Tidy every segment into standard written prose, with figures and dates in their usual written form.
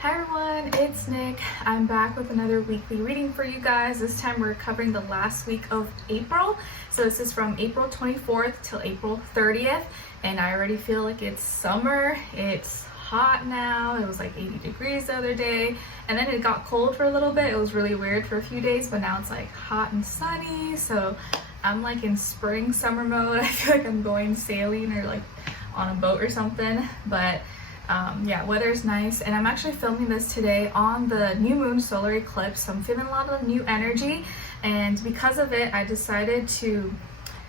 Hi everyone, it's Nick. I'm back with another weekly reading for you guys. This time we're covering the last week of April. So this is from April 24th till April 30th. And I already feel like it's summer. It's hot now. It was like 80 degrees the other day. And then it got cold for a little bit. It was really weird for a few days, but now it's like hot and sunny. So I'm like in spring summer mode. I feel like I'm going sailing or like on a boat or something. But yeah, weather's nice, and I'm actually filming this today on the new moon solar eclipse, so I'm feeling a lot of new energy, and because of it I decided to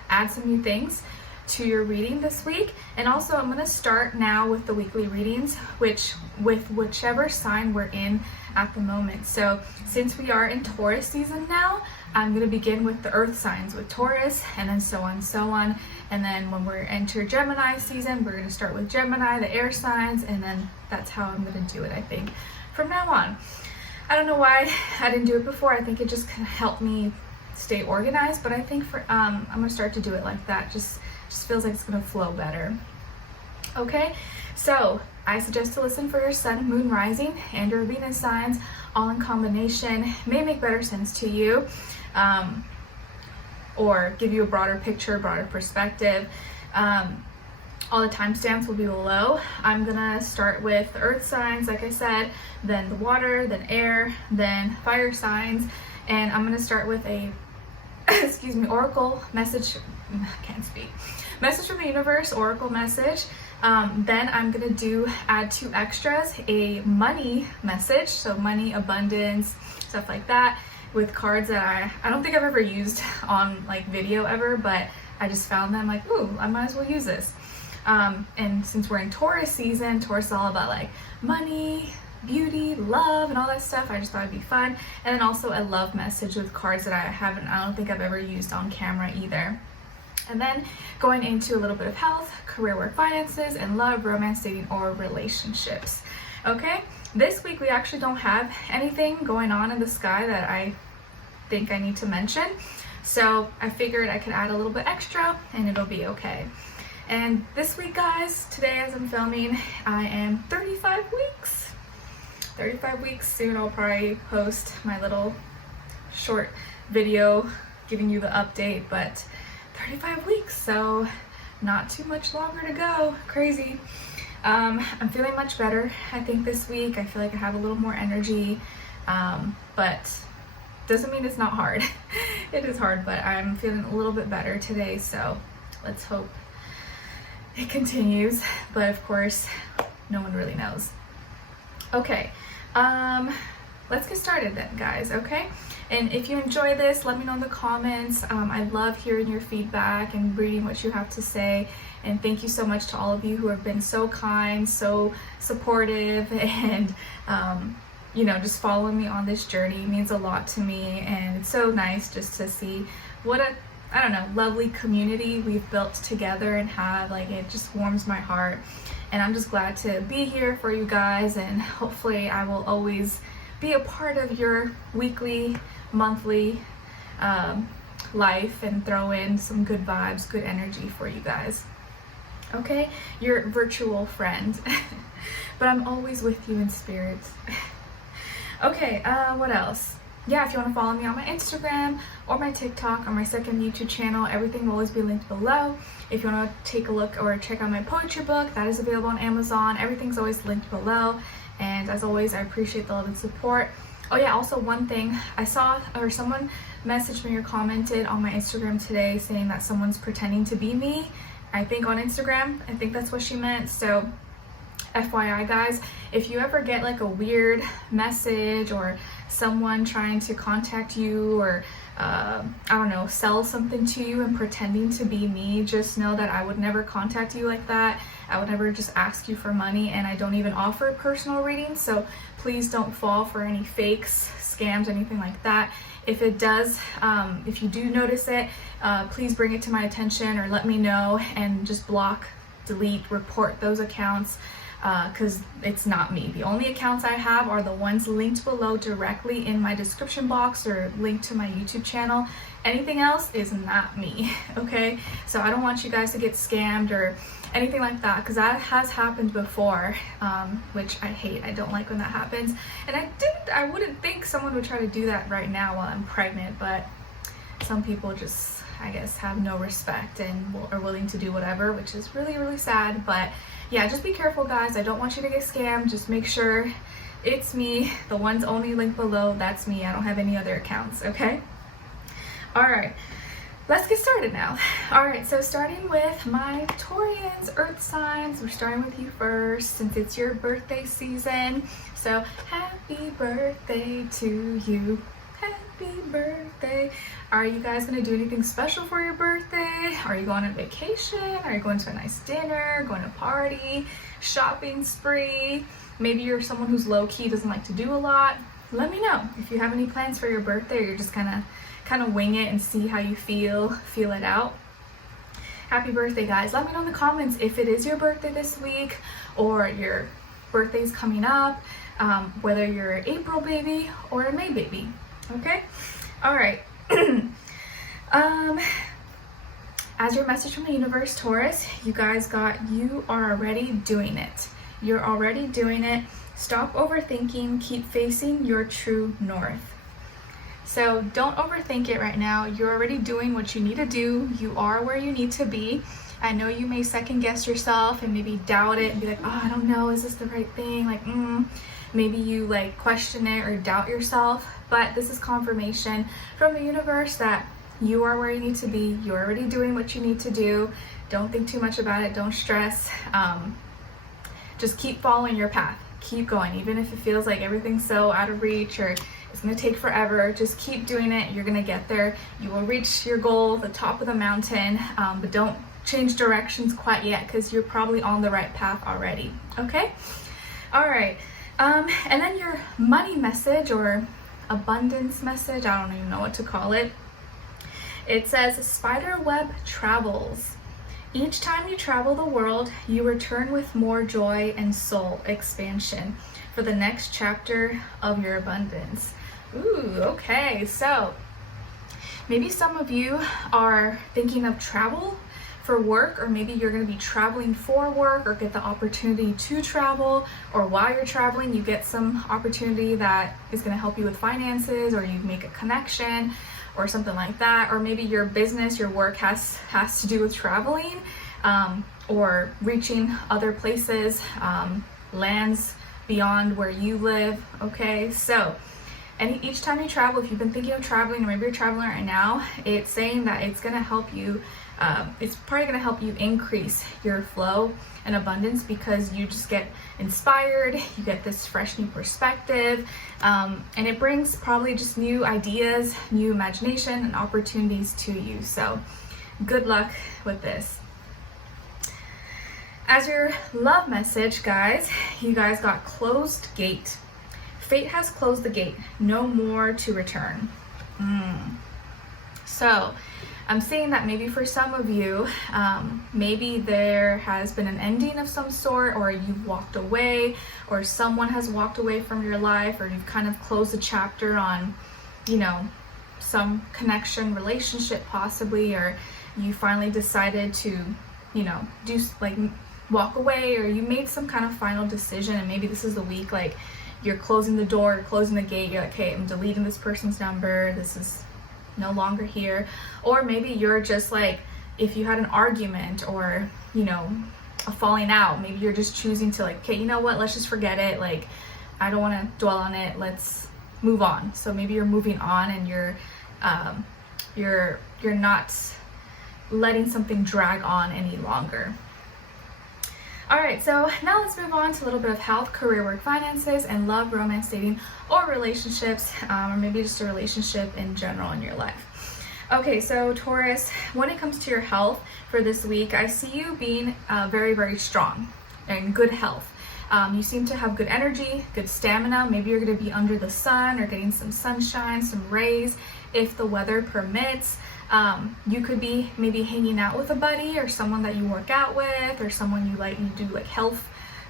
add some new things to your reading this week. And also I'm going to start now with the weekly readings, with whichever sign we're in at the moment. So since we are in Taurus season now, I'm going to begin with the earth signs with Taurus, and then so on and so on. And then when we're enter Gemini season, we're going to start with Gemini, the air signs, and then that's how I'm going to do it, I think, from now on. I don't know why I didn't do it before. I think it just kind of helped me stay organized, but I think for I'm going to start to do it like that. Just feels like it's going to flow better. Okay, so I suggest to listen for your sun, moon, rising, and your Venus signs, all in combination. May make better sense to you, or give you a broader picture, broader perspective. All the timestamps will be below. I'm gonna start with the earth signs, like I said, then the water, then air, then fire signs, and I'm gonna start with a excuse me, oracle message. Can't speak. Message from the universe, oracle message. Then I'm gonna add two extras, a money message, so money, abundance, stuff like that, with cards that I don't think I've ever used on like video ever, but I just found them like, ooh, I might as well use this. And since we're in Taurus season, Taurus is all about like money, beauty, love, and all that stuff. I just thought it'd be fun. And then also a love message with cards that I don't think I've ever used on camera either. And then going into a little bit of health, career, work, finances, and love, romance, dating, or relationships. Okay, this week we actually don't have anything going on in the sky that I think I need to mention. So I figured I could add a little bit extra and it'll be okay. And this week, guys, today as I'm filming, I am 35 weeks. 35 weeks. Soon I'll probably post my little short video giving you the update, but 35 weeks, so not too much longer to go. Crazy. I'm feeling much better, I think, this week. I feel like I have a little more energy, but doesn't mean it's not hard. It is hard, but I'm feeling a little bit better today, so let's hope it continues. But of course, no one really knows. Okay, let's get started then, guys, okay? And if you enjoy this, let me know in the comments. I love hearing your feedback and reading what you have to say. And thank you so much to all of you who have been so kind, so supportive, and you know, just following me on this journey. It means a lot to me, and it's so nice just to see what a, I don't know, lovely community we've built together and have. Like, it just warms my heart. And I'm just glad to be here for you guys, and hopefully I will always be a part of your weekly, monthly life and throw in some good vibes, good energy for you guys. Okay, your virtual friend, but I'm always with you in spirit. Okay, what else? Yeah, if you want to follow me on my Instagram or my TikTok or my second YouTube channel, everything will always be linked below. If you want to take a look or check out my poetry book, that is available on Amazon. Everything's always linked below. And as always, I appreciate the love and support. Oh yeah, also one thing, I saw, or someone messaged me or commented on my Instagram today saying that someone's pretending to be me. I think on Instagram, I think that's what she meant. So FYI, guys, if you ever get like a weird message or someone trying to contact you or I don't know, sell something to you and pretending to be me, just know that I would never contact you like that. I would never just ask you for money, and I don't even offer personal readings, so please don't fall for any fakes, scams, anything like that. If it does, if you do notice it, please bring it to my attention or let me know, and just block, delete, report those accounts. because it's not me. The only accounts I have are the ones linked below directly in my description box or linked to my YouTube channel. Anything else is not me, okay? So I don't want you guys to get scammed or anything like that, because that has happened before, which I hate. I don't like when that happens. And I wouldn't think someone would try to do that right now while I'm pregnant, but some people just, I guess, have no respect and are willing to do whatever, which is really, really sad. But yeah, just be careful, guys. I don't want you to get scammed. Just make sure it's me. The ones only linked below, that's me. I don't have any other accounts, okay? All right, let's get started now. All right, so starting with my Taurians, earth signs. We're starting with you first since it's your birthday season. So happy birthday to you. Happy birthday. Are you guys gonna do anything special for your birthday? Are you going on vacation? Are you going to a nice dinner, going to a party, shopping spree? Maybe you're someone who's low-key, doesn't like to do a lot. Let me know if you have any plans for your birthday, or you're just kind of wing it and see how you feel it out. Happy birthday, guys. Let me know in the comments if it is your birthday this week or your birthday's coming up, whether you're an April baby or a May baby, okay? All right. As your message from the universe, Taurus, you guys got, you are already doing it. You're already doing it. Stop overthinking. Keep facing your true north. So don't overthink it right now. You're already doing what you need to do. You are where you need to be. I know you may second guess yourself and maybe doubt it and be like, oh, I don't know, is this the right thing? Like, maybe you like question it or doubt yourself, but this is confirmation from the universe that you are where you need to be. You're already doing what you need to do. Don't think too much about it. Don't stress. Just keep following your path. Keep going, even if it feels like everything's so out of reach or it's gonna take forever. Just keep doing it. You're gonna get there. You will reach your goal, the top of the mountain, but don't change directions quite yet, because you're probably on the right path already, okay? All right, and then your money message or abundance message, I don't even know what to call it. It says, spider web travels. Each time you travel the world, you return with more joy and soul expansion for the next chapter of your abundance. Ooh, okay, so maybe some of you are thinking of travel for work, or maybe you're going to be traveling for work or get the opportunity to travel, or while you're traveling you get some opportunity that is going to help you with finances, or you make a connection or something like that. Or maybe your business, your work has to do with traveling, or reaching other places, lands beyond where you live, okay? So each time you travel, if you've been thinking of traveling, or maybe you're traveling right now, it's saying that it's going to help you, it's probably going to help you increase your flow and abundance, because you just get inspired, you get this fresh new perspective, and it brings probably just new ideas, new imagination, and opportunities to you. So good luck with this. As your love message, guys, you guys got closed gate. Fate has closed the gate. No more to return. So I'm seeing that maybe for some of you, maybe there has been an ending of some sort, or you've walked away, or someone has walked away from your life, or you've kind of closed a chapter on, you know, some connection, relationship possibly, or you finally decided to, you know, do like walk away, or you made some kind of final decision, and maybe this is the week like you're closing the door, closing the gate, you're like, okay, I'm deleting this person's number, this is no longer here. Or maybe you're just like, if you had an argument or, you know, a falling out, maybe you're just choosing to like, okay, you know what, let's just forget it, like I don't want to dwell on it, let's move on. So maybe you're moving on, and you're not letting something drag on any longer. All right, so now let's move on to a little bit of health, career, work, finances, and love, romance, dating, or relationships, or maybe just a relationship in general in your life. Okay, so Taurus, when it comes to your health for this week, I see you being very, very strong and in good health. You seem to have good energy, good stamina. Maybe you're going to be under the sun or getting some sunshine, some rays if the weather permits. You could be maybe hanging out with a buddy or someone that you work out with, or someone you do like health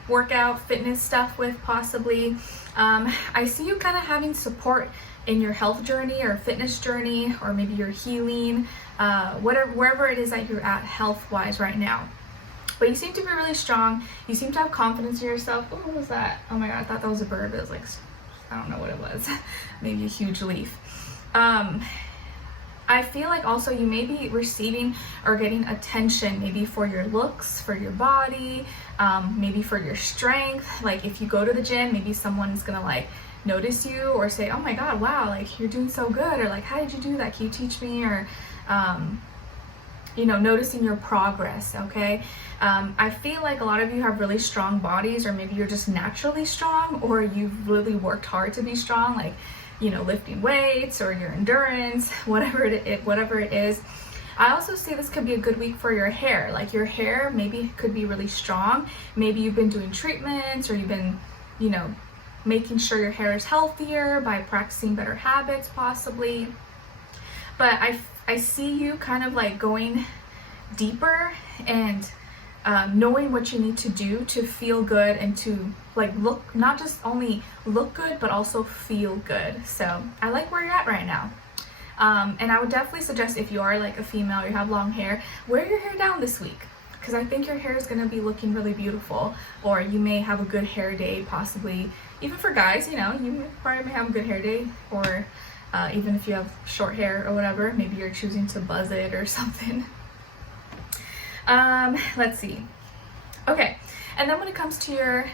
workout, fitness stuff with possibly. I see you kind of having support in your health journey or fitness journey, or maybe your healing, wherever it is that you're at health-wise right now. But you seem to be really strong. You seem to have confidence in yourself. Oh, what was that? Oh my God, I thought that was a bird. It was like, I don't know what it was. Maybe a huge leaf. I feel like also you may be receiving or getting attention, maybe for your looks, for your body, maybe for your strength. Like if you go to the gym, maybe someone's gonna like notice you or say, oh my God, wow, like you're doing so good, or like, how did you do that? Can you teach me? Or you know, noticing your progress. Okay. I feel like a lot of you have really strong bodies, or maybe you're just naturally strong, or you've really worked hard to be strong, like, you know, lifting weights or your endurance, whatever it is. I also see this could be a good week for your hair. Like your hair maybe could be really strong. Maybe you've been doing treatments, or you've been, you know, making sure your hair is healthier by practicing better habits possibly. But I see you kind of like going deeper and knowing what you need to do to feel good and to like look, not just only look good, but also feel good. So I like where you're at right now. And I would definitely suggest, if you are like a female, you have long hair, wear your hair down this week, because I think your hair is going to be looking really beautiful. Or you may have a good hair day, possibly even for guys, you know, you probably may have a good hair day, or even if you have short hair or whatever, maybe you're choosing to buzz it or something. Let's see. Okay. And then when it comes to your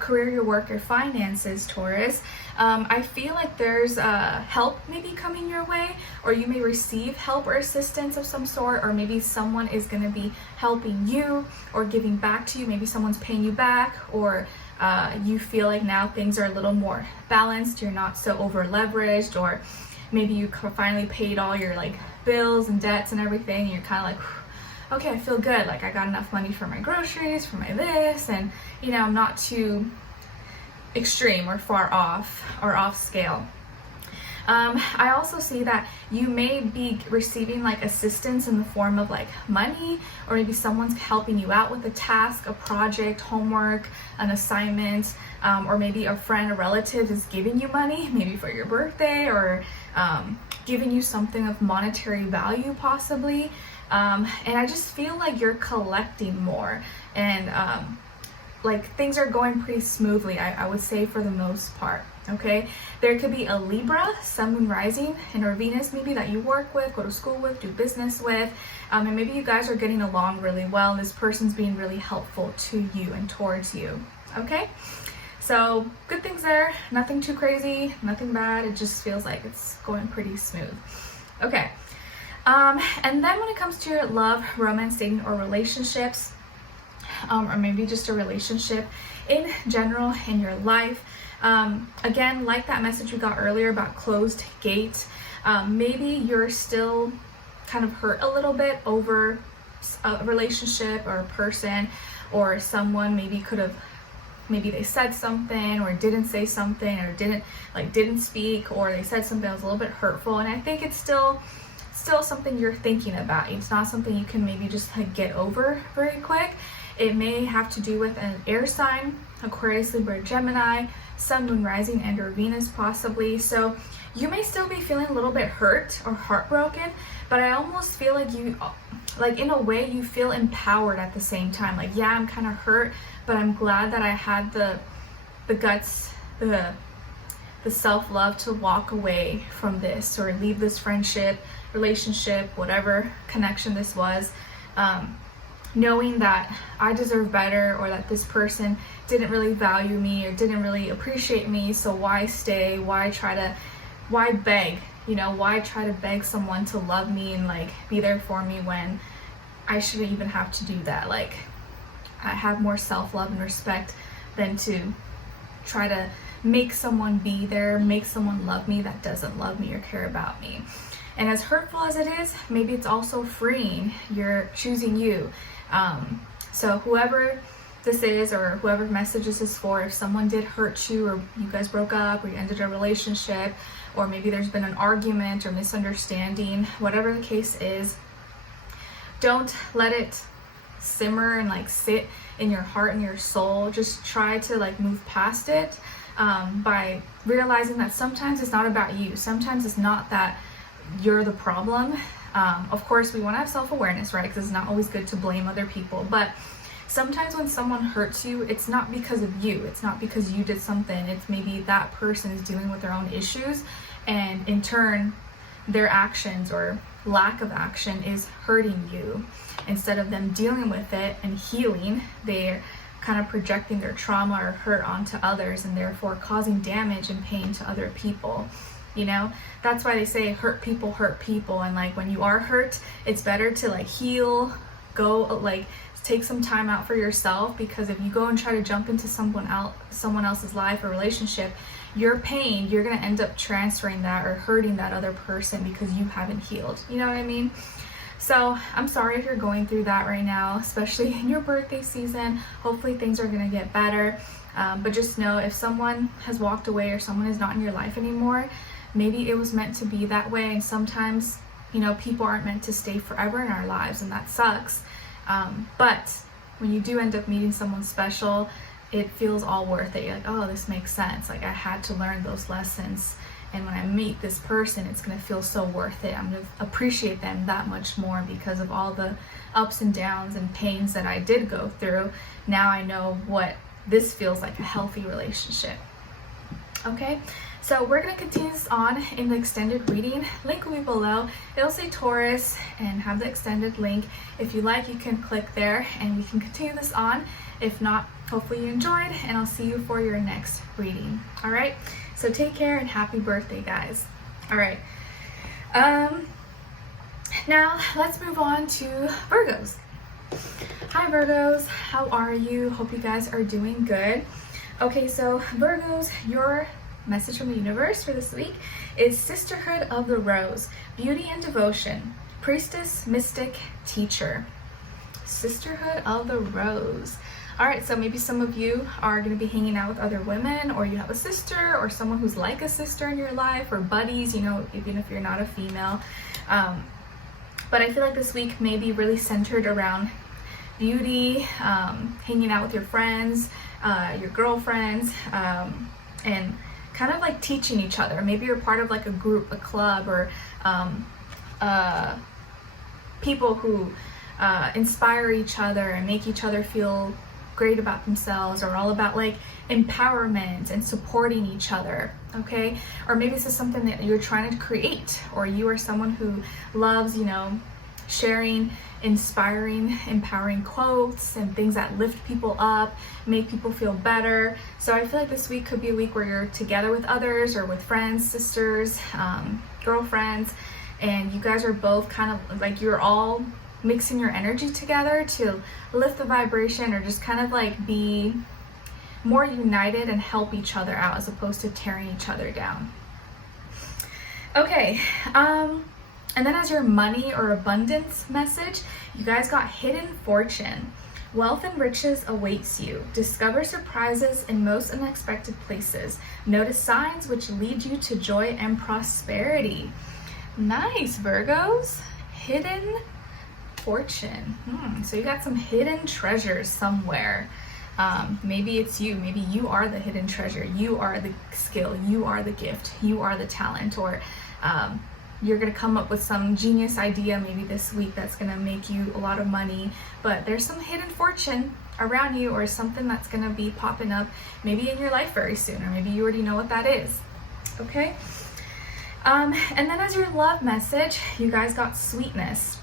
career, your work, your finances, Taurus, I feel like there's help maybe coming your way, or you may receive help or assistance of some sort, or maybe someone is going to be helping you or giving back to you. Maybe someone's paying you back, or you feel like now things are a little more balanced. You're not so over leveraged, or maybe you finally paid all your like bills and debts and everything. And you're kind of like, okay, I feel good. Like I got enough money for my groceries, for my this, and you know, I'm not too extreme or far off or off scale. I also see that you may be receiving like assistance in the form of like money, or maybe someone's helping you out with a task, a project, homework, an assignment, or maybe a friend, a relative is giving you money, maybe for your birthday, or giving you something of monetary value possibly. And I just feel like you're collecting more, and like things are going pretty smoothly, I would say, for the most part. Okay, there could be a Libra, Sun, Moon, Rising, and or Venus maybe that you work with, go to school with, do business with, and maybe you guys are getting along really well, and this person's being really helpful to you and towards you. Okay, so good things there, nothing too crazy, nothing bad. It just feels like it's going pretty smooth. Okay. And then when it comes to your love, romance, dating, or relationships, or maybe just a relationship in general in your life, again, like that message we got earlier about closed gate, maybe you're still kind of hurt a little bit over a relationship or a person, or someone maybe could have, maybe they said something or didn't say something, or didn't speak, or they said something that was a little bit hurtful, and I think it's still something you're thinking about. It's not something you can maybe just like get over very quick. It may have to do with an air sign, Aquarius, Libra, Gemini, Sun, Moon, Rising, and or Venus possibly. So you may still be feeling a little bit hurt or heartbroken, but I almost feel like you, like in a way, you feel empowered at the same time. Like, yeah, I'm kind of hurt, but I'm glad that I had the guts, the self-love to walk away from this, or leave this friendship, relationship, whatever connection this was, knowing that I deserve better, or that this person didn't really value me or didn't really appreciate me, so why stay? Why beg? You know, why try to beg someone to love me and like be there for me when I shouldn't even have to do that? Like, I have more self-love and respect than to try to make someone be there, make someone love me that doesn't love me or care about me. And as hurtful as it is, maybe it's also freeing. You're choosing you. So whoever this is, or whoever message this is for, if someone did hurt you, or you guys broke up, or you ended a relationship, or maybe there's been an argument or misunderstanding, whatever the case is, don't let it simmer and like sit in your heart and your soul. Just try to like move past it by realizing that sometimes it's not about you. Sometimes it's not that you're the problem. Of course, we want to have self-awareness, right? Because it's not always good to blame other people. But sometimes when someone hurts you, it's not because of you. It's not because you did something. It's maybe that person is dealing with their own issues, and in turn, their actions or lack of action is hurting you. Instead of them dealing with it and healing, they're kind of projecting their trauma or hurt onto others, and therefore causing damage and pain to other people. You know, that's why they say hurt people, and like when you are hurt, it's better to like heal, go like take some time out for yourself, because if you go and try to jump into someone else's life or relationship, your pain, you're going to end up transferring that or hurting that other person because you haven't healed. You know what I mean? So I'm sorry if you're going through that right now, especially in your birthday season. Hopefully things are going to get better. But just know, if someone has walked away or someone is not in your life anymore, maybe it was meant to be that way. And sometimes, you know, people aren't meant to stay forever in our lives, and that sucks. But when you do end up meeting someone special, it feels all worth it. You're like, oh, this makes sense. Like, I had to learn those lessons. And when I meet this person, it's going to feel so worth it. I'm going to appreciate them that much more because of all the ups and downs and pains that I did go through. Now I know what this feels like, a healthy relationship. Okay, so we're going to continue this on in the extended reading. Link will be below. It'll say Taurus and have the extended link. If you like, you can click there and we can continue this on. If not, hopefully you enjoyed, and I'll see you for your next reading. All right, so take care and happy birthday, guys. All right, now let's move on to Virgos. Hi Virgos, how are you? Hope you guys are doing good. Okay, so Virgos, your message from the universe for this week is Sisterhood of the Rose, Beauty and Devotion, Priestess, Mystic, Teacher. Sisterhood of the Rose. All right, so maybe some of you are going to be hanging out with other women, or you have a sister or someone who's like a sister in your life, or buddies, you know, even if you're not a female. But I feel like this week may be really centered around beauty, hanging out with your friends, your girlfriends, and kind of like teaching each other. Maybe you're part of like a group, a club, or people who inspire each other and make each other feel great about themselves, or all about like empowerment and supporting each other. Okay, or maybe this is something that you're trying to create, or you are someone who loves, you know, sharing inspiring, empowering quotes and things that lift people up, make people feel better. So I feel like this week could be a week where you're together with others, or with friends, sisters, girlfriends, and you guys are both kind of like, you're all mixing your energy together to lift the vibration, or just kind of like be more united and help each other out, as opposed to tearing each other down. Okay, and then as your money or abundance message, you guys got Hidden Fortune. Wealth and riches awaits you. Discover surprises in most unexpected places. Notice signs which lead you to joy and prosperity. Nice, Virgos. Hidden Fortune. So you got some hidden treasures somewhere. Maybe it's you. Maybe you are the hidden treasure. You are the skill. You are the gift. You are the talent. Or you're going to come up with some genius idea maybe this week that's going to make you a lot of money. But there's some hidden fortune around you, or something that's going to be popping up maybe in your life very soon, or maybe you already know what that is. Okay? And then as your love message, you guys got Sweetness.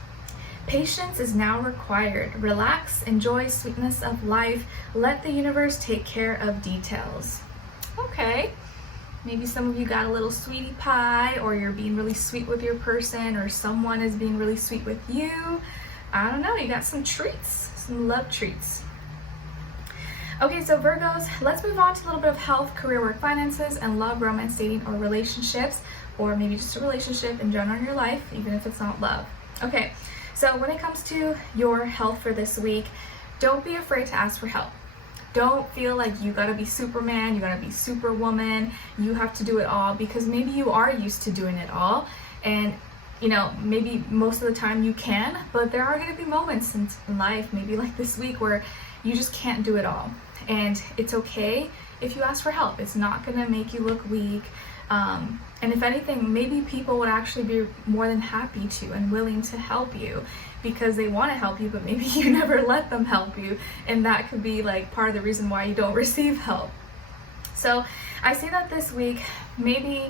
Patience is now required. Relax, enjoy sweetness of life. Let the universe take care of details. Okay. Maybe some of you got a little sweetie pie, or you're being really sweet with your person, or someone is being really sweet with you. I don't know, you got some treats, some love treats. Okay, so Virgos, let's move on to a little bit of health, career, work, finances, and love, romance, dating, or relationships, or maybe just a relationship in general in your life, even if it's not love. Okay, so when it comes to your health for this week, don't be afraid to ask for help. Don't feel like you gotta be Superman, you gotta be Superwoman, you have to do it all, because maybe you are used to doing it all, and you know, maybe most of the time you can, but there are going to be moments in life, maybe like this week, where you just can't do it all. And it's okay if you ask for help. It's not going to make you look weak. And if anything, maybe people would actually be more than happy to and willing to help you because they want to help you, but maybe you never let them help you. And that could be like part of the reason why you don't receive help. So I see that this week, maybe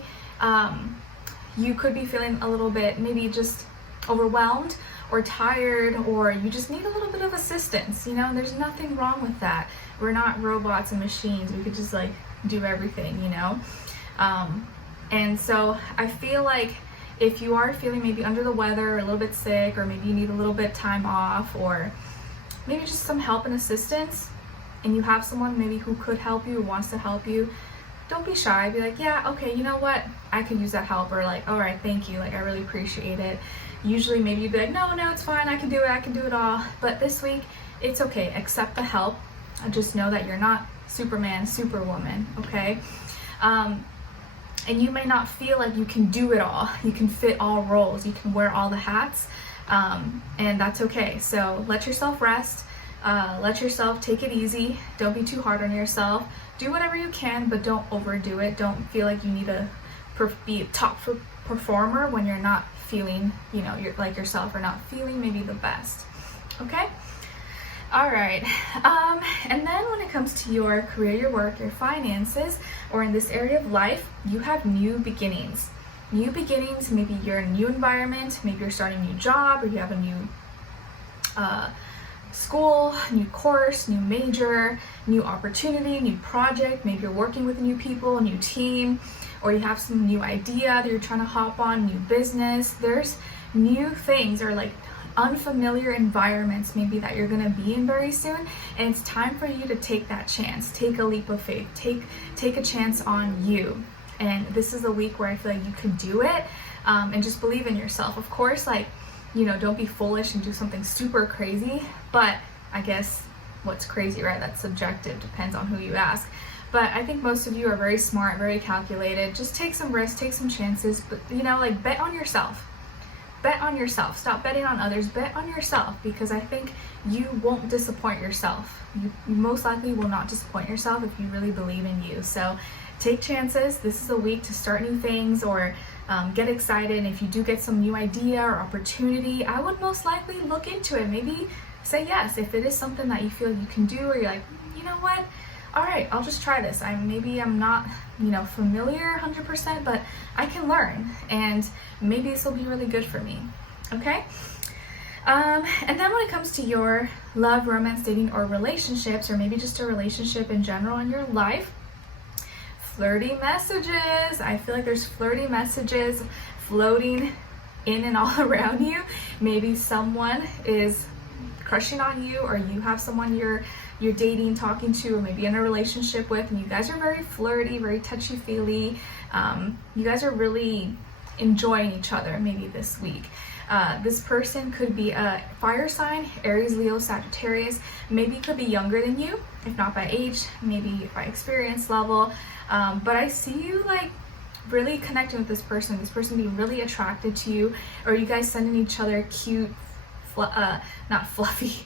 you could be feeling a little bit, maybe just overwhelmed or tired, or you just need a little bit of assistance. You know, there's nothing wrong with that. We're not robots and machines. We could just like do everything, you know? And so I feel like if you are feeling maybe under the weather or a little bit sick, or maybe you need a little bit time off, or maybe just some help and assistance, and you have someone maybe who could help you or wants to help you, don't be shy. Be like, yeah, okay, you know what? I could use that help, or like, all right, thank you. Like, I really appreciate it. Usually maybe you'd be like, no, it's fine. I can do it. I can do it all. But this week, it's okay. Accept the help. Just know that you're not Superman, Superwoman, okay? And you may not feel like you can do it all. You can fit all roles. You can wear all the hats, and that's okay. So let yourself rest. Let yourself take it easy. Don't be too hard on yourself. Do whatever you can, but don't overdo it. Don't feel like you need to be a top performer when you're not feeling, you know, you're like yourself, or not feeling maybe the best. Okay? All right. And then when it comes to your career, your work, your finances, or in this area of life, you have new beginnings. New beginnings, maybe you're in a new environment, maybe you're starting a new job, or you have a new school, new course, new major, new opportunity, new project. Maybe you're working with new people, a new team, or you have some new idea that you're trying to hop on, new business. There's new things, or like unfamiliar environments maybe that you're going to be in very soon, and it's time for you to take that chance. Take a leap of faith. Take a chance on you. And this is a week where I feel like you can do it, and just believe in yourself. Of course, like, you know, don't be foolish and do something super crazy, but I guess what's crazy, right? That's subjective, depends on who you ask. But I think most of you are very smart, very calculated. Just take some risks, take some chances, but, you know, like, bet on yourself. Bet on yourself. Stop betting on others. Bet on yourself, because I think you won't disappoint yourself. You most likely will not disappoint yourself if you really believe in you. So take chances. This is a week to start new things, or get excited. And if you do get some new idea or opportunity, I would most likely look into it. Maybe say yes if it is something that you feel you can do, or you're like, you know what? All right, I'll just try this. Maybe I'm not, you know, familiar 100%, but I can learn, and maybe this will be really good for me. Okay? And then when it comes to your love, romance, dating, or relationships, or maybe just a relationship in general in your life, flirty messages. I feel like there's flirty messages floating in and all around you. Maybe someone is crushing on you, or you have someone you're dating, talking to, or maybe in a relationship with, and you guys are very flirty, very touchy-feely. You guys are really enjoying each other maybe this week. This person could be a fire sign, Aries, Leo, Sagittarius. Maybe could be younger than you, if not by age, maybe by experience level. But I see you like really connecting with this person being really attracted to you, or you guys sending each other cute, not fluffy,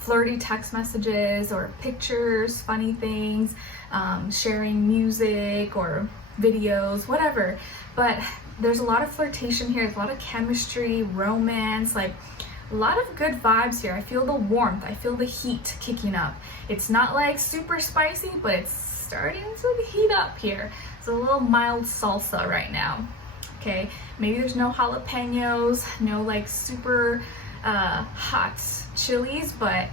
flirty text messages or pictures, funny things, sharing music or videos, whatever. But there's a lot of flirtation here. There's a lot of chemistry, romance, like a lot of good vibes here. I feel the warmth. I feel the heat kicking up. It's not like super spicy, but it's starting to heat up here. It's a little mild salsa right now. Okay, maybe there's no jalapenos, no like super hot chilies, but it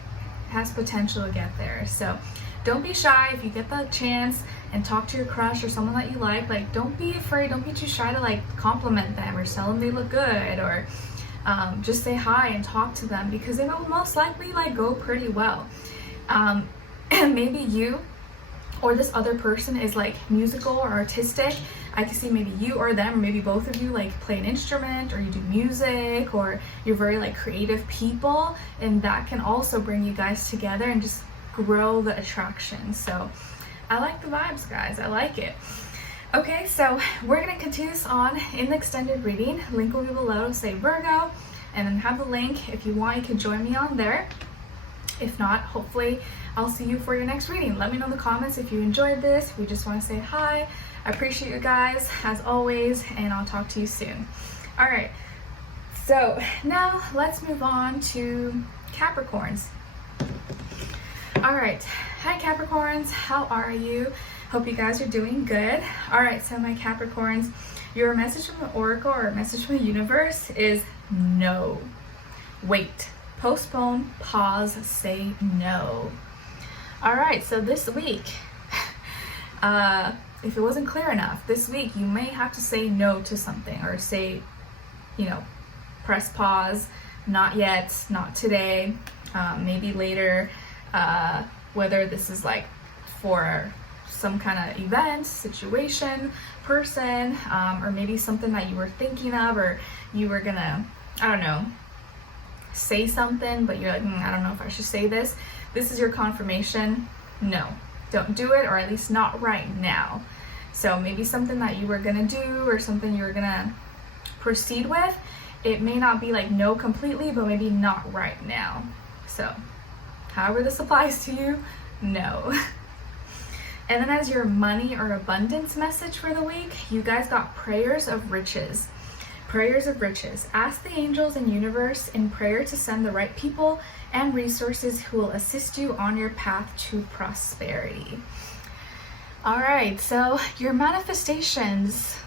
has potential to get there. So don't be shy if you get the chance, and talk to your crush or someone that you like. Like, don't be afraid, don't be too shy to like compliment them or tell them they look good, or just say hi and talk to them, because it will most likely like go pretty well. And maybe you or this other person is like musical or artistic. I can see maybe you or them, or maybe both of you like play an instrument, or you do music, or you're very like creative people, and that can also bring you guys together and just grow the attraction. So I like the vibes, guys. I like it. Okay, so we're going to continue this on in the extended reading. Link will be below. It'll say Virgo, and then have the link. If you want, you can join me on there. If not, hopefully I'll see you for your next reading. Let me know in the comments if you enjoyed this, if you just want to say hi. I appreciate you guys, as always, and I'll talk to you soon. All right, so now let's move on to Capricorns. All right, hi Capricorns, how are you? Hope you guys are doing good. All right, so my Capricorns, your message from the Oracle or message from the universe is no. Wait, postpone, pause, say no. All right, so this week, if it wasn't clear enough, this week you may have to say no to something, or say, you know, press pause, not yet, not today, maybe later, whether this is like for some kind of event, situation, person, or maybe something that you were thinking of, or you were gonna, I don't know, say something, but you're like, I don't know if I should say this. This is your confirmation. No, don't do it, or at least not right now. So maybe something that you were gonna do, or something you were gonna proceed with, it may not be like no completely, but maybe not right now. So however this applies to you, no. And then as your money or abundance message for the week, you guys got prayers of riches. Prayers of riches. Ask the angels and universe in prayer to send the right people and resources who will assist you on your path to prosperity. All right, so your manifestations,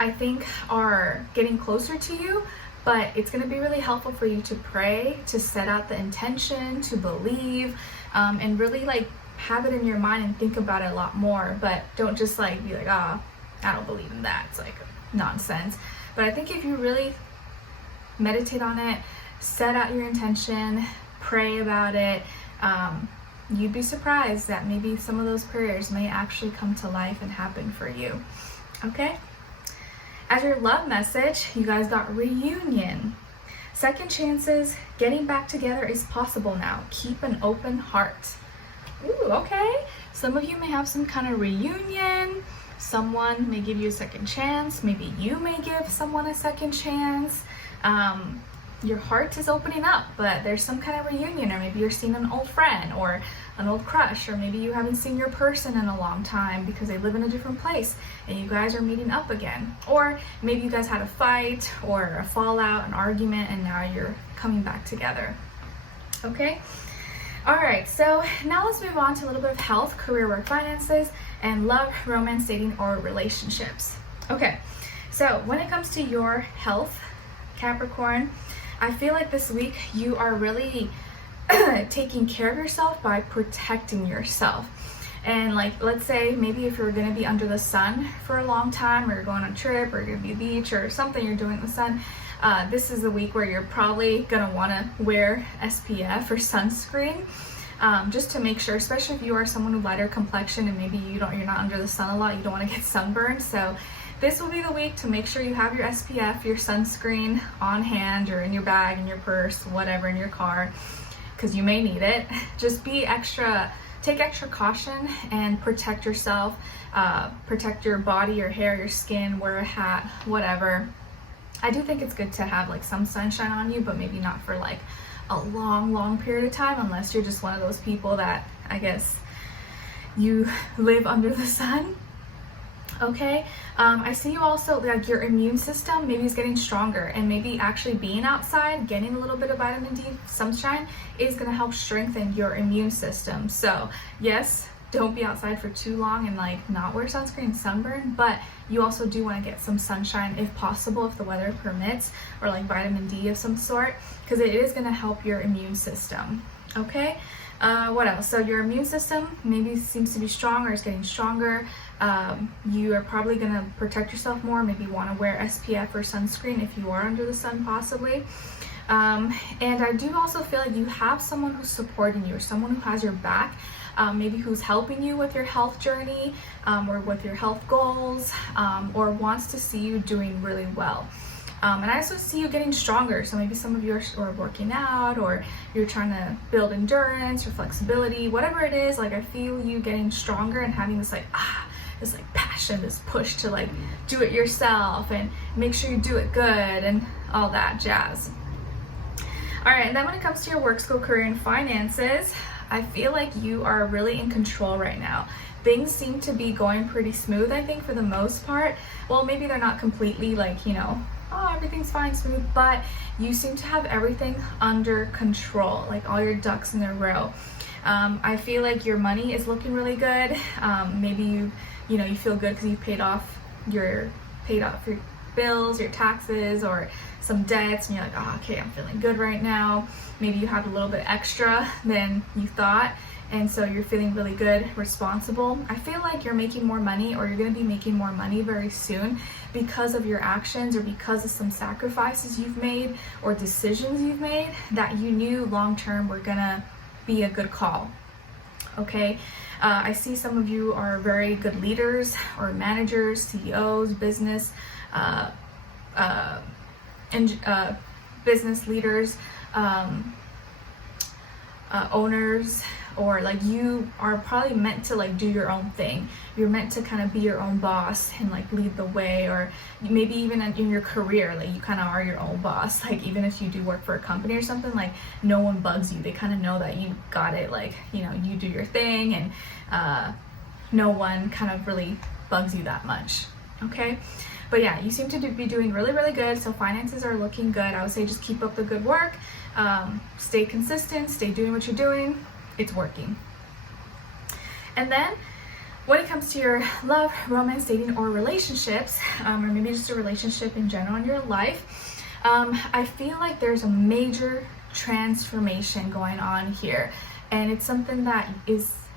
I think, are getting closer to you, but it's going to be really helpful for you to pray, to set out the intention, to believe, and really like have it in your mind and think about it a lot more. But don't just like be like, I don't believe in that. It's like nonsense. But I think if you really meditate on it, set out your intention, pray about it, you'd be surprised that maybe some of those prayers may actually come to life and happen for you. Okay? As your love message, you guys got reunion. Second chances, getting back together is possible now. Keep an open heart. Ooh, okay. Some of you may have some kind of reunion. Someone may give you a second chance. Maybe you may give someone a second chance. Your heart is opening up, but there's some kind of reunion, or maybe you're seeing an old friend or an old crush, or maybe you haven't seen your person in a long time because they live in a different place and you guys are meeting up again. Or maybe you guys had a fight or a fallout, an argument, and now you're coming back together. Okay? All right, so now let's move on to a little bit of health, career, work, finances, and love, romance, dating, or relationships. Okay, so when it comes to your health, Capricorn, I feel like this week you are really taking care of yourself by protecting yourself. And like, let's say maybe if you're going to be under the sun for a long time, or you're going on a trip, or you're going to be at the beach or something you're doing in the sun, this is the week where you're probably going to want to wear SPF or sunscreen, just to make sure, especially if you are someone with lighter complexion and maybe you're not under the sun a lot, you don't want to get sunburned. So this will be the week to make sure you have your SPF, your sunscreen on hand, or in your bag, in your purse, whatever, in your car, because you may need it. Just take extra caution and protect yourself, protect your body, your hair, your skin, wear a hat, whatever. I do think it's good to have like some sunshine on you, but maybe not for like a long period of time, unless you're just one of those people that, I guess, you live under the sun. Okay, I see you also, like, your immune system maybe is getting stronger, and maybe actually being outside, getting a little bit of vitamin D sunshine is going to help strengthen your immune system. So yes, don't be outside for too long and like not wear sunscreen, sunburn, but you also do want to get some sunshine if possible, if the weather permits, or like vitamin D of some sort, because it is going to help your immune system. Okay, what else? So your immune system maybe seems to be strong, or is getting stronger. You are probably going to protect yourself more, maybe want to wear SPF or sunscreen if you are under the sun possibly. And I do also feel like you have someone who's supporting you, or someone who has your back, maybe who's helping you with your health journey, or with your health goals, or wants to see you doing really well. And I also see you getting stronger. So maybe some of you are working out, or you're trying to build endurance or flexibility, whatever it is. Like, I feel you getting stronger and having this like passion action, this push to like do it yourself and make sure you do it good and all that jazz. All right, and then when it comes to your work, school, career, and finances, I feel like you are really in control right now. Things seem to be going pretty smooth, I think, for the most part. Well, maybe they're not completely like, you know, oh, everything's fine, smooth, but you seem to have everything under control, like all your ducks in a row. I feel like your money is looking really good. Maybe you know, you feel good because you paid off your bills, your taxes, or some debts, and you're like, oh, okay, I'm feeling good right now. Maybe you have a little bit extra than you thought, and so you're feeling really good, responsible. I feel like you're making more money, or you're going to be making more money very soon because of your actions or because of some sacrifices you've made or decisions you've made that you knew long term were going to be a good call. Okay, I see some of you are very good leaders or managers, CEOs, business business leaders, owners, or like you are probably meant to like do your own thing. You're meant to kind of be your own boss and like lead the way, or maybe even in your career, like you kind of are your own boss. Like even if you do work for a company or something, like no one bugs you. They kind of know that you got it, like, you know, you do your thing, and no one kind of really bugs you that much. Okay, but yeah, you seem to be doing really, really good. So finances are looking good. I would say just keep up the good work, stay consistent, stay doing what you're doing. It's working. And then when it comes to your love, romance, dating, or relationships, or maybe just a relationship in general in your life, I feel like there's a major transformation going on here, and it's something that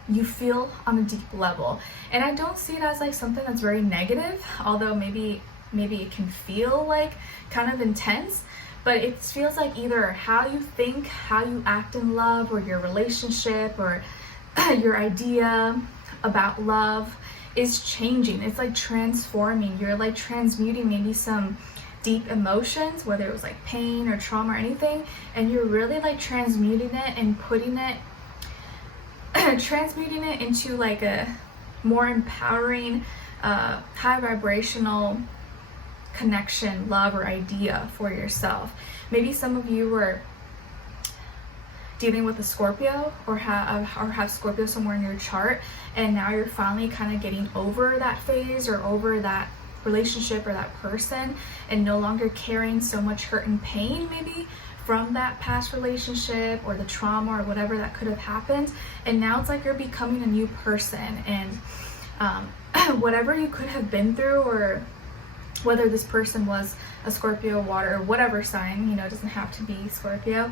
you feel on a deep level. And I don't see it as like something that's very negative, although maybe it can feel like kind of intense, but it feels like either how you think, how you act in love, or your relationship, or your idea about love is changing. It's like transforming. You're like transmuting maybe some deep emotions, whether it was like pain or trauma or anything, and you're really like transmuting it and putting it transmuting it into like a more empowering, high vibrational connection, love, or idea for yourself. Maybe some of you were dealing with a Scorpio, or have Scorpio somewhere in your chart, and now you're finally kind of getting over that phase or over that relationship or that person, and no longer carrying so much hurt and pain maybe from that past relationship or the trauma or whatever that could have happened. And now it's like you're becoming a new person, and whatever you could have been through, or whether this person was a Scorpio, water, or whatever sign, you know, it doesn't have to be Scorpio,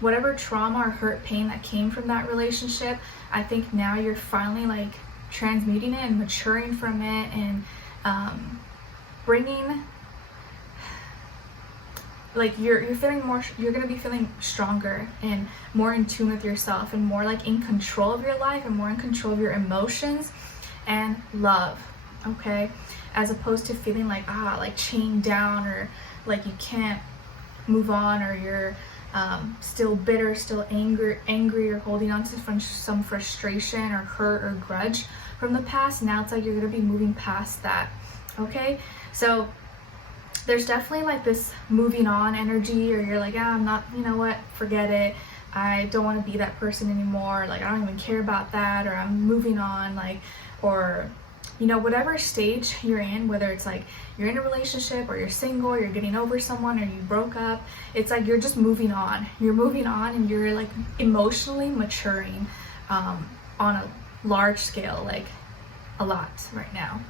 whatever trauma or hurt, pain that came from that relationship, I think now you're finally like transmuting it and maturing from it, and bringing, like you're feeling more, you're going to be feeling stronger and more in tune with yourself, and more like in control of your life, and more in control of your emotions and love. Okay, as opposed to feeling like like chained down, or like you can't move on, or you're still bitter, still angry, or holding on to some frustration or hurt or grudge from the past. Now it's like you're going to be moving past that. Okay, so there's definitely like this moving on energy, or you're like, I'm not, you know what, forget it, I don't want to be that person anymore, like I don't even care about that, or I'm moving on, like, or you know, whatever stage you're in, whether it's like you're in a relationship, or you're single, or you're getting over someone, or you broke up, it's like you're just moving on. You're moving on, and you're like emotionally maturing on a large scale, like a lot right now.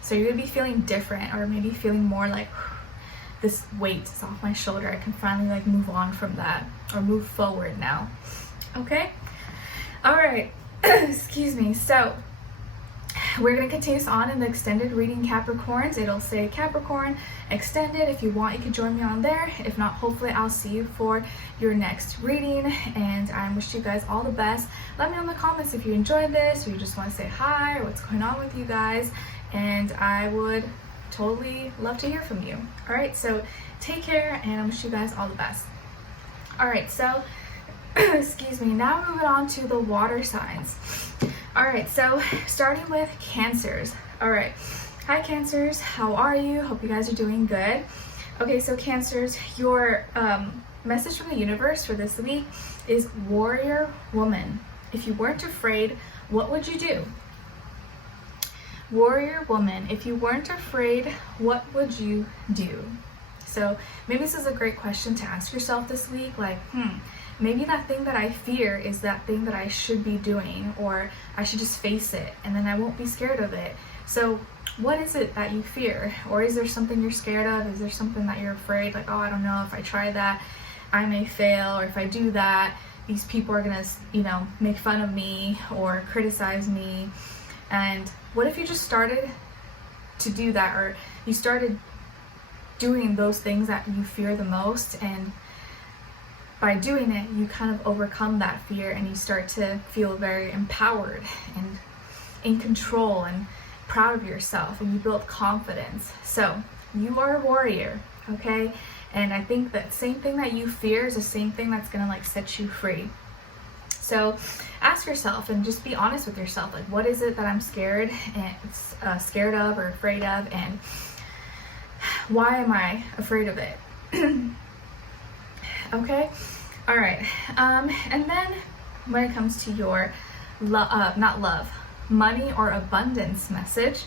So you're gonna be feeling different, or maybe feeling more like this weight is off my shoulder. I can finally like move on from that, or move forward now. Okay? All right. Excuse me. So we're going to continue this on in the extended reading Capricorns. It'll say Capricorn.Extended. If you want, you can join me on there. If not, hopefully I'll see you for your next reading. And I wish you guys all the best. Let me know in the comments if you enjoyed this, or you just want to say hi, or what's going on with you guys. And I would totally love to hear from you. All right, so take care, and I wish you guys all the best. All right, so excuse me, now moving on to the water signs. All right, so starting with Cancers. All right, hi Cancers, how are you? Hope you guys are doing good. Okay, so Cancers, your message from the universe for this week is warrior woman. If you weren't afraid, what would you do? Warrior woman, if you weren't afraid, what would you do? So maybe this is a great question to ask yourself this week, like, maybe that thing that I fear is that thing that I should be doing, or I should just face it and then I won't be scared of it. So what is it that you fear? Or is there something you're scared of? Is there something that you're afraid, like, oh, I don't know, if I try that, I may fail, or if I do that, these people are gonna, make fun of me or criticize me. And what if you just started to do that, or you started doing those things that you fear the most, and by doing it, you kind of overcome that fear and you start to feel very empowered and in control and proud of yourself, and you build confidence. So you are a warrior, okay? And I think that same thing that you fear is the same thing that's gonna like set you free. So ask yourself and just be honest with yourself, like, what is it that I'm scared of or afraid of, and why am I afraid of it? Okay, all right. And then when it comes to your money or abundance message,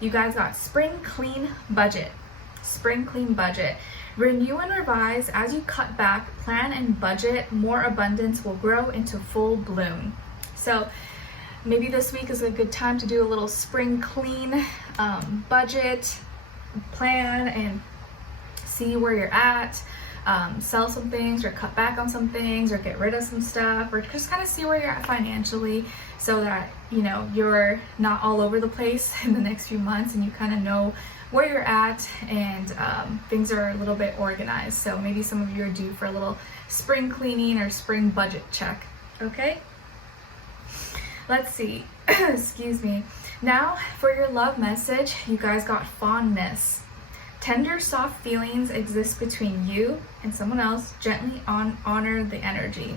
you guys got spring clean budget. Spring clean budget. Renew and revise as you cut back, plan and budget. More abundance will grow into full bloom. So maybe this week is a good time to do a little spring clean budget plan and see where you're at. Sell some things, or cut back on some things, or get rid of some stuff, or just kind of see where you're at financially, so that you're not all over the place in the next few months, and you kind of know where you're at, and things are a little bit organized. So maybe some of you are due for a little spring cleaning or spring budget check. Okay, let's see. Excuse me. Now for your love message, you guys got fondness. Tender, soft feelings exist between you and someone else. Gently honor the energy.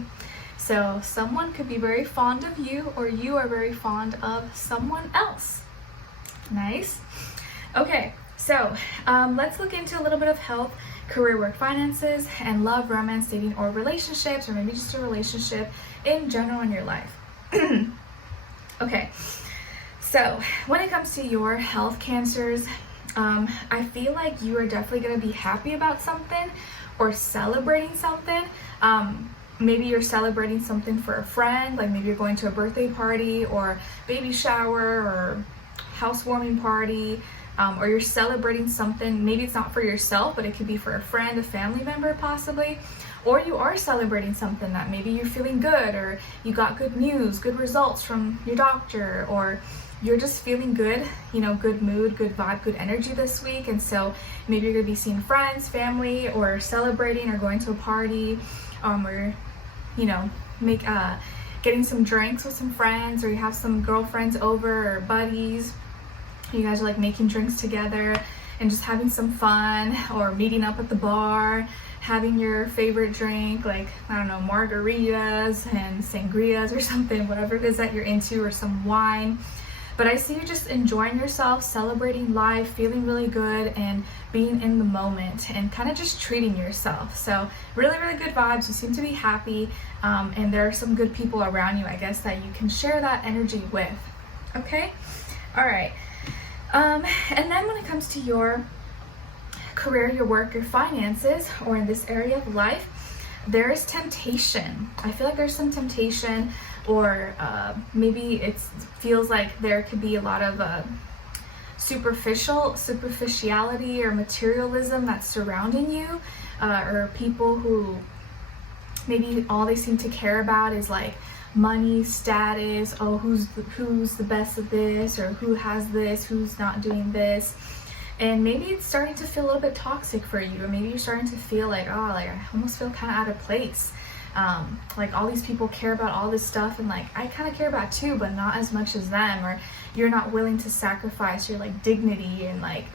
So someone could be very fond of you, or you are very fond of someone else. Nice. Okay, so let's look into a little bit of health, career, work, finances, and love, romance, dating, or relationships, or maybe just a relationship in general in your life. Okay, so when it comes to your health, Cancers, I feel like you are definitely going to be happy about something or celebrating something. Maybe you're celebrating something for a friend, like maybe you're going to a birthday party or baby shower or housewarming party, or you're celebrating something. Maybe it's not for yourself, but it could be for a friend, a family member possibly. Or you are celebrating something that maybe you're feeling good, or you got good news, good results from your doctor, or you're just feeling good, good mood, good vibe, good energy this week. And so maybe you're gonna be seeing friends, family, or celebrating, or going to a party, or getting some drinks with some friends, or you have some girlfriends over or buddies. You guys are like making drinks together and just having some fun, or meeting up at the bar, having your favorite drink, like, I don't know, margaritas and sangrias or something, whatever it is that you're into, or some wine. But I see you just enjoying yourself, celebrating life, feeling really good, and being in the moment, and kind of just treating yourself. So really, really good vibes. You seem to be happy, and there are some good people around you, I guess, that you can share that energy with. Okay? All right. And then when it comes to your career, your work, your finances, or in this area of life, there is temptation. I feel like there's some temptation, or maybe it feels like there could be a lot of superficiality or materialism that's surrounding you, or people who maybe all they seem to care about is like money, status, oh, who's the best at this, or who has this, who's not doing this. And maybe it's starting to feel a little bit toxic for you, or maybe you're starting to feel like, oh, like I almost feel kind of out of place. Like all these people care about all this stuff, and like I kind of care about too, but not as much as them. Or you're not willing to sacrifice your like dignity and like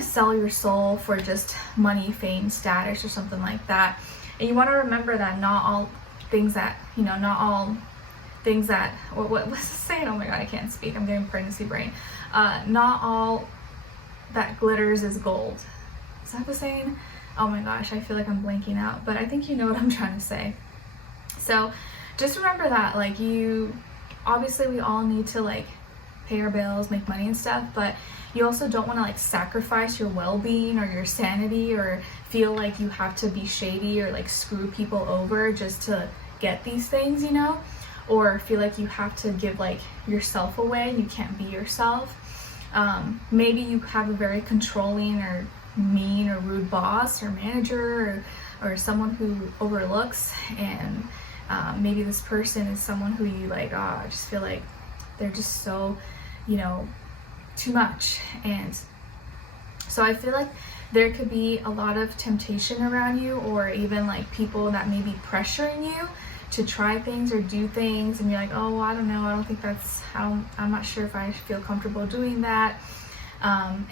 sell your soul for just money, fame, status, or something like that. And you want to remember that not all things that, what was the saying? Oh my god, I can't speak. I'm getting pregnancy brain. Not all that glitters is gold. Is that the saying? Oh my gosh, I feel like I'm blanking out, but I think you know what I'm trying to say. So just remember that, like, obviously we all need to like pay our bills, make money and stuff, but you also don't want to like sacrifice your well-being or your sanity, or feel like you have to be shady or like screw people over just to get these things, you know, or feel like you have to give like yourself away and you can't be yourself. Maybe you have a very controlling or mean or rude boss or manager, or someone who overlooks, and maybe this person is someone who you like, I just feel like they're just so, you know, too much. And so I feel like there could be a lot of temptation around you, or even like people that may be pressuring you to try things or do things, and you're like, oh, I don't know, I don't think that's how, I'm not sure if I feel comfortable doing that.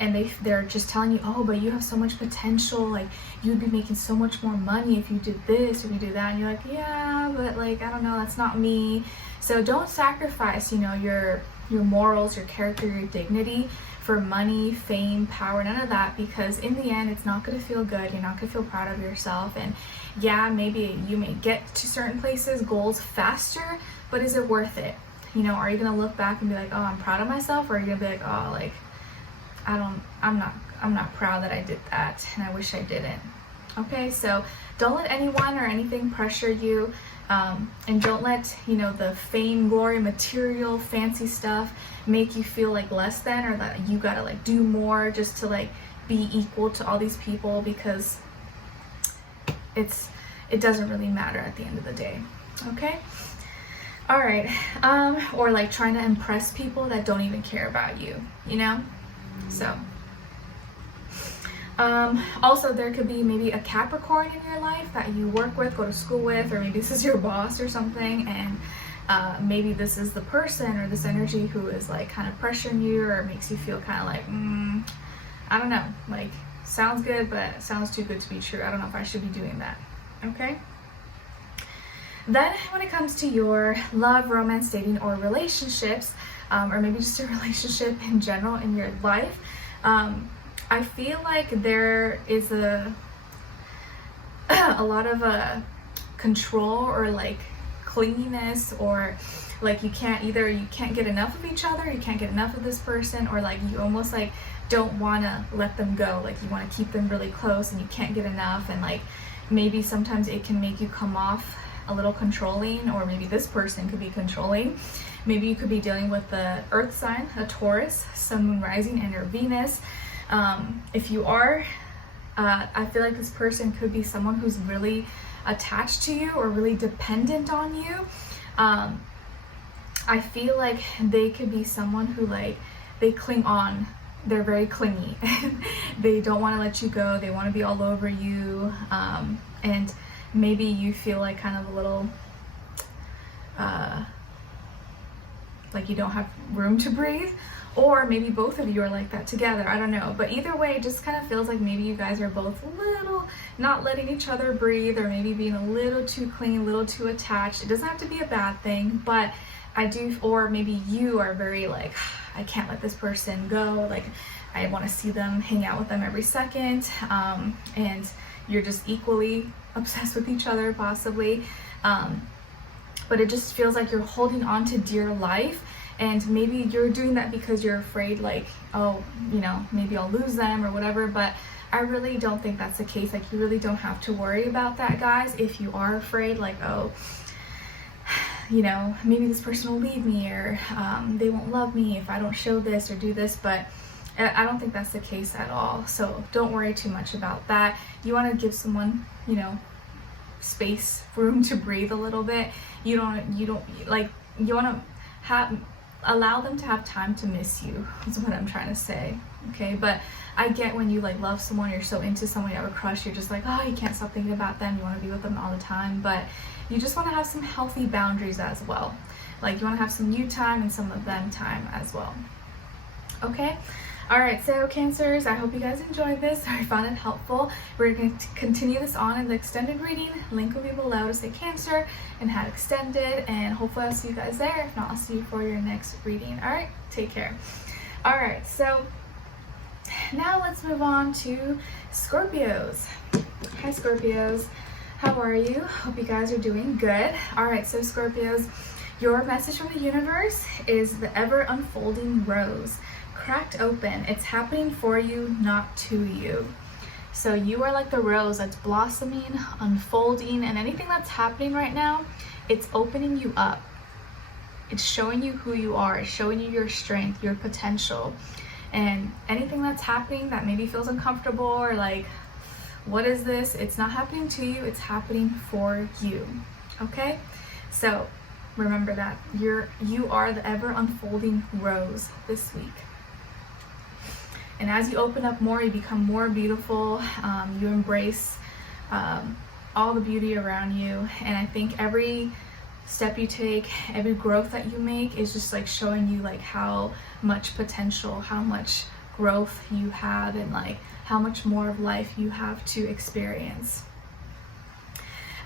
And they're just telling you, oh, but you have so much potential, like you'd be making so much more money if you did this, if you do that. And you're like, yeah, but like, I don't know, that's not me. So don't sacrifice, you know, your morals, your character, your dignity for money, fame, power, none of that, because in the end, it's not going to feel good. You're not going to feel proud of yourself. And yeah, maybe you may get to certain places, goals faster, but is it worth it? You know, are you going to look back and be like, oh, I'm proud of myself? Or are you going to be like, oh, like, I'm not proud that I did that, and I wish I didn't. Okay, so don't let anyone or anything pressure you, and don't let, you know, the fame, glory, material, fancy stuff make you feel like less than, or that you gotta like do more just to like be equal to all these people, because it doesn't really matter at the end of the day. Okay, all right. Or like trying to impress people that don't even care about you, you know. So also there could be maybe a Capricorn in your life that you work with, go to school with, or maybe this is your boss or something, and maybe this is the person or this energy who is like kind of pressuring you, or makes you feel kind of like, I don't know, like sounds good but sounds too good to be true. I don't know if I should be doing that. Okay, then when it comes to your love, romance, dating, or relationships, or maybe just a relationship in general in your life, I feel like there is a lot of control, or like clinginess, or like you can't get enough of each other, you can't get enough of this person, or like you almost like don't want to let them go, like you want to keep them really close and you can't get enough. And like maybe sometimes it can make you come off a little controlling, or maybe this person could be controlling. Maybe you could be dealing with the earth sign, a Taurus, sun, moon, rising, and your Venus. If you are, I feel like this person could be someone who's really attached to you or really dependent on you. I feel like they could be someone who like, they cling on. They're very clingy. They don't want to let you go. They want to be all over you. And maybe you feel like kind of a little, like you don't have room to breathe, or maybe both of you are like that together. I don't know, but either way, it just kind of feels like maybe you guys are both a little not letting each other breathe, or maybe being a little too clingy, a little too attached. It doesn't have to be a bad thing, but or maybe you are very like, I can't let this person go, like I want to see them, hang out with them every second, and you're just equally obsessed with each other possibly, but it just feels like you're holding on to dear life. And maybe you're doing that because you're afraid, like, oh, you know, maybe I'll lose them or whatever. But I really don't think that's the case. Like, you really don't have to worry about that, guys. If you are afraid, like, oh, you know, maybe this person will leave me, or they won't love me if I don't show this or do this. But I don't think that's the case at all. So don't worry too much about that. You want to give someone, you know, space, room to breathe a little bit. You want to allow them to have time to miss you, is what I'm trying to say. Okay, but I get when you like love someone, you're so into someone, you have a crush, you're just like, oh, you can't stop thinking about them, you want to be with them all the time. But you just want to have some healthy boundaries as well. Like you want to have some you time and some of them time as well. Okay, Alright, so Cancers, I hope you guys enjoyed this. I found it helpful. We're going to continue this on in the extended reading. Link will be below to say Cancer and how extended, and hopefully I'll see you guys there. If not, I'll see you for your next reading. Alright, take care. Alright, so now let's move on to Scorpios. Hi Scorpios, how are you? Hope you guys are doing good. Alright, so Scorpios, your message from the universe is the ever unfolding rose. Cracked open. It's happening for you, not to you. So you are like the rose that's blossoming, unfolding, and anything that's happening right now, it's opening you up. It's showing you who you are. It's showing you your strength, your potential. And anything that's happening that maybe feels uncomfortable or like, what is this? It's not happening to you, it's happening for you. Okay? So remember that. You are the ever unfolding rose this week. And as you open up more, you become more beautiful. You embrace all the beauty around you. And I think every step you take, every growth that you make is just like showing you like how much potential, how much growth you have, and like how much more of life you have to experience.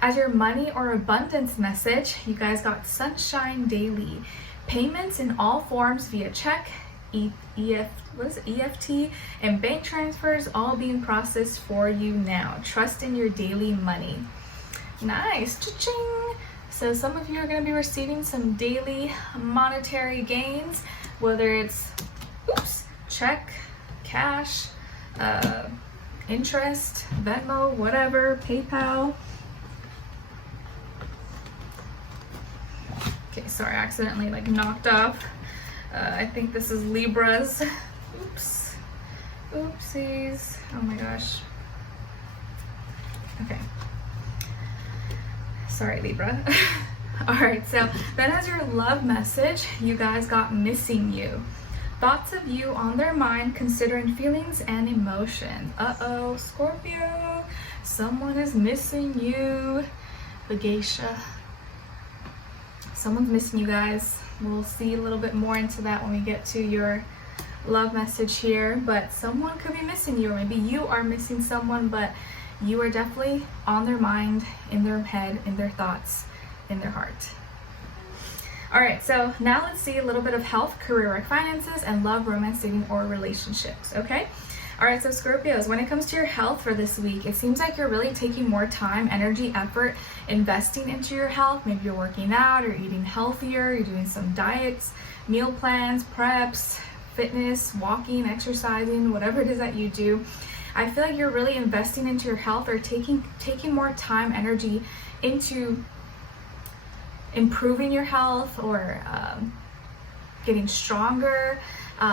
As your money or abundance message, you guys got sunshine daily. Payments in all forms via check, EFT, and bank transfers all being processed for you now. Trust in your daily money. Nice. Cha-ching. So some of you are going to be receiving some daily monetary gains, whether it's check, cash, interest, Venmo, whatever, PayPal. Okay, sorry, I accidentally like knocked off. I think this is Libra's. Oops. Oopsies. Oh my gosh. Okay. Sorry, Libra. Alright, so then as your love message, you guys got missing you. Thoughts of you on their mind, considering feelings and emotions. Uh-oh, Scorpio. Someone is missing you. The geisha. Someone's missing you guys. We'll see a little bit more into that when we get to your love message here, but someone could be missing you, or maybe you are missing someone, but you are definitely on their mind, in their head, in their thoughts, in their heart. All right, so now let's see a little bit of health, career, or finances, and love, romance, dating, or relationships, okay? All right, so Scorpios, when it comes to your health for this week, it seems like you're really taking more time, energy, effort, investing into your health. Maybe you're working out or eating healthier, you're doing some diets, meal plans, preps, fitness, walking, exercising, whatever it is that you do. I feel like you're really investing into your health, or taking more time, energy into improving your health, or getting stronger.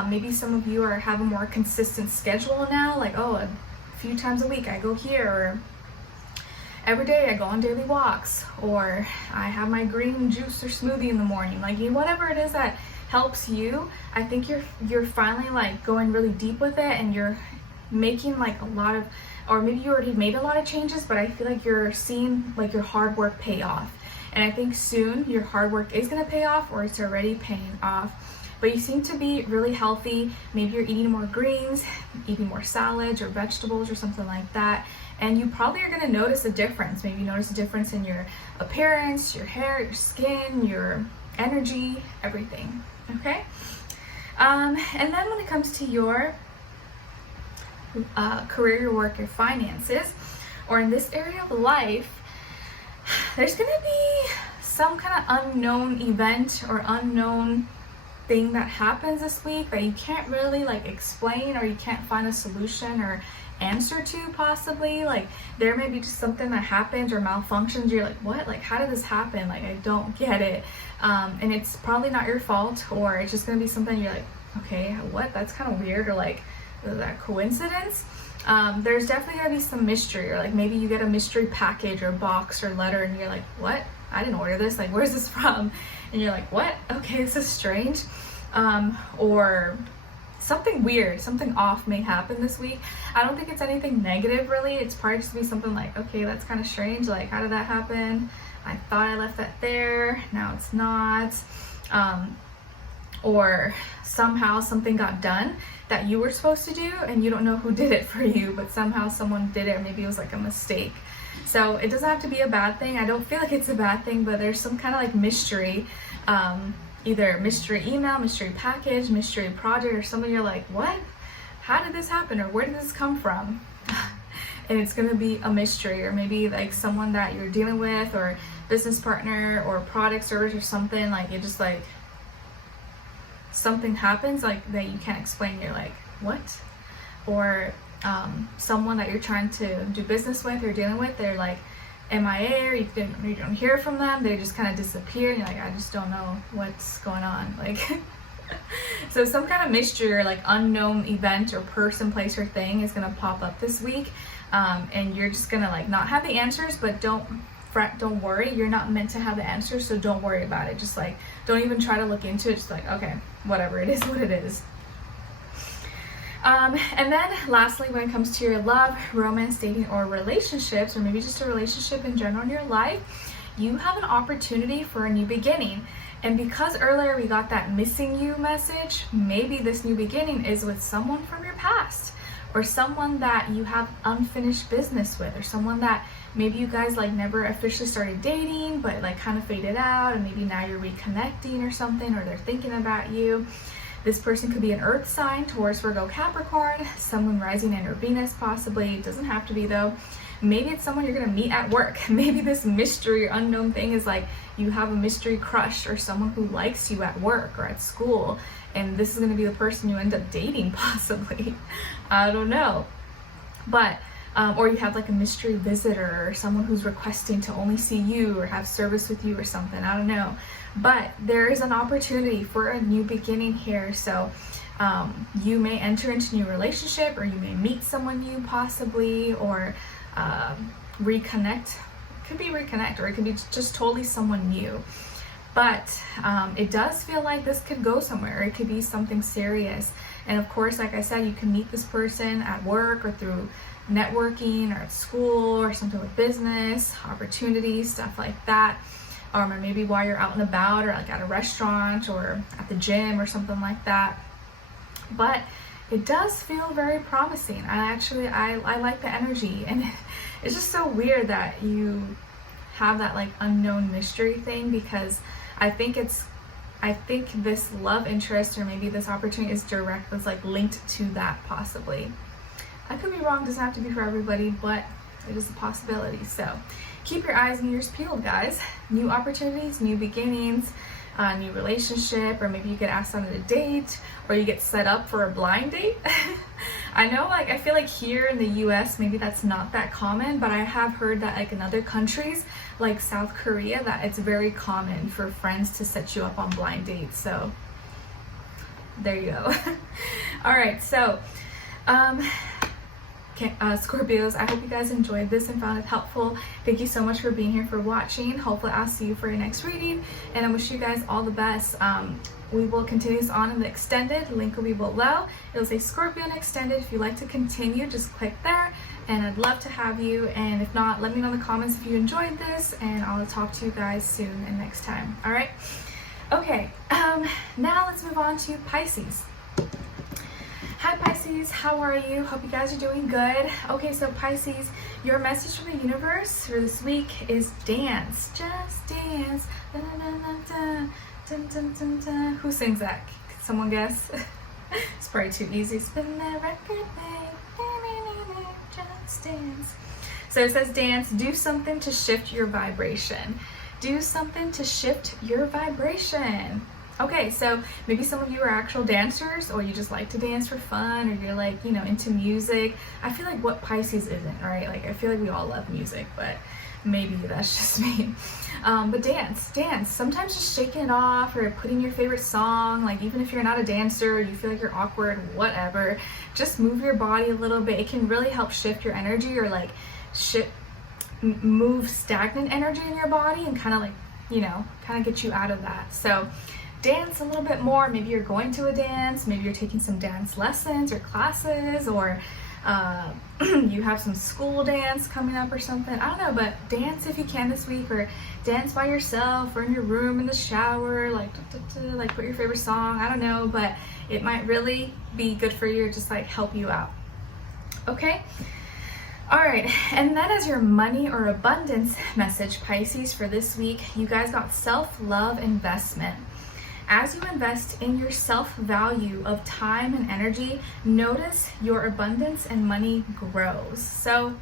Maybe some of you are having a more consistent schedule now, like, oh, a few times a week I go here, or every day I go on daily walks, or I have my green juice or smoothie in the morning. Like, whatever it is that helps you, I think you're finally like going really deep with it, and you're making like a lot of, or maybe you already made a lot of changes, but I feel like you're seeing like your hard work pay off. And I think soon your hard work is going to pay off, or it's already paying off. But you seem to be really healthy. Maybe you're eating more greens, eating more salads or vegetables or something like that. And you probably are going to notice a difference. Maybe you notice a difference in your appearance, your hair, your skin, your energy, everything. Okay? And then when it comes to your career, your work, your finances, or in this area of life, there's going to be some kind of unknown event or unknown thing that happens this week that you can't really like explain, or you can't find a solution or answer to, possibly. Like, there may be just something that happens or malfunctions. You're like, what? Like, how did this happen? Like, I don't get it. And it's probably not your fault, or it's just gonna be something you're like, okay, what? That's kind of weird, or like, is that coincidence? There's definitely gonna be some mystery, or like maybe you get a mystery package or box or letter, and you're like, what? I didn't order this. Like, where's this from? And you're like, what? Okay, this is strange. Or something weird, something off may happen this week. I don't think it's anything negative, really. It's probably just be something like, okay, that's kind of strange. Like, how did that happen? I thought I left that there. Now it's not. or somehow something got done that you were supposed to do and you don't know who did it for you, but somehow someone did it, or maybe it was like a mistake. So it doesn't have to be a bad thing. I don't feel like it's a bad thing, but there's some kind of like mystery, either mystery email, mystery package, mystery project, or something you're like, what? How did this happen? Or where did this come from? And it's gonna be a mystery, or maybe like someone that you're dealing with, or business partner, or product, service, or something. Like it just like something happens like that you can't explain. You're like, what? Or someone that you're trying to do business with or dealing with, they're like MIA, or you don't hear from them. They just kind of disappear, and you're like, I just don't know what's going on. Like, so some kind of mystery or like unknown event or person, place, or thing is gonna pop up this week, and you're just gonna like not have the answers, but don't fret, don't worry. You're not meant to have the answers, so don't worry about it. Just like don't even try to look into it. Just like, okay, whatever, it is what it is. And then lastly, when it comes to your love, romance, dating, or relationships, or maybe just a relationship in general in your life, you have an opportunity for a new beginning. And because earlier we got that missing you message, maybe this new beginning is with someone from your past, or someone that you have unfinished business with, or someone that maybe you guys like never officially started dating, but like kind of faded out, and maybe now you're reconnecting or something, or they're thinking about you. This person could be an earth sign, Taurus, Virgo, Capricorn, someone rising in or Venus possibly. It doesn't have to be though. Maybe it's someone you're gonna meet at work. Maybe this mystery or unknown thing is like you have a mystery crush, or someone who likes you at work or at school, and this is gonna be the person you end up dating possibly. I don't know. But or you have like a mystery visitor, or someone who's requesting to only see you or have service with you or something. I don't know. But there is an opportunity for a new beginning here. So you may enter into a new relationship, or you may meet someone new possibly, or reconnect. It could be reconnect, or it could be just totally someone new. But it does feel like this could go somewhere. It could be something serious. And of course, like I said, you can meet this person at work, or through networking, or at school, or something with business, opportunities, stuff like that. Or maybe while you're out and about, or like at a restaurant, or at the gym, or something like that. But it does feel very promising. I like the energy, and it's just so weird that you have that like unknown mystery thing, because I think this love interest, or maybe this opportunity is like linked to that possibly. I could be wrong, doesn't have to be for everybody, but it is a possibility. So keep your eyes and ears peeled, guys. New opportunities, new beginnings, new relationship, or maybe you get asked on a date, or you get set up for a blind date. I know, like, I feel like here in the US, maybe that's not that common, but I have heard that like in other countries, like South Korea, that it's very common for friends to set you up on blind dates. So there you go. All right, so Scorpios, I hope you guys enjoyed this and found it helpful. Thank you so much for being here, for watching. Hopefully I'll see you for your next reading, and I wish you guys all the best. We will continue this on in the extended. Link will be below. It'll say Scorpio.Extended. If you'd like to continue, just click there, and I'd love to have you. And if not, let me know in the comments if you enjoyed this, and I'll talk to you guys soon and next time. All right. Okay. Now let's move on to Pisces. Hi Pisces, how are you? Hope you guys are doing good. Okay, so Pisces, your message from the universe for this week is dance. Just dance. Da, da, da, da, dun, dun, dun, dun. Who sings that? Can someone guess? It's probably too easy. Spin that record, babe. Just dance. So it says dance. Do something to shift your vibration. Do something to shift your vibration. Okay, so maybe some of you are actual dancers, or you just like to dance for fun, or you're like, you know, into music. I feel like what Pisces isn't, right? Like, I feel like we all love music, but maybe that's just me. But dance. Sometimes just shaking it off, or putting your favorite song, like even if you're not a dancer, you feel like you're awkward, whatever, just move your body a little bit. It can really help shift your energy, or like move stagnant energy in your body, and kind of like, you know, kind of get you out of that. So dance a little bit more. Maybe you're going to a dance, maybe you're taking some dance lessons or classes, or you have some school dance coming up or something. I don't know, but dance if you can this week, or dance by yourself or in your room in the shower, like put your favorite song. I don't know, but it might really be good for you, just like help you out. Okay. All right, and then as your money or abundance message, Pisces, for this week, you guys got self-love investment. As you invest in your self-value of time and energy, notice your abundance and money grows. So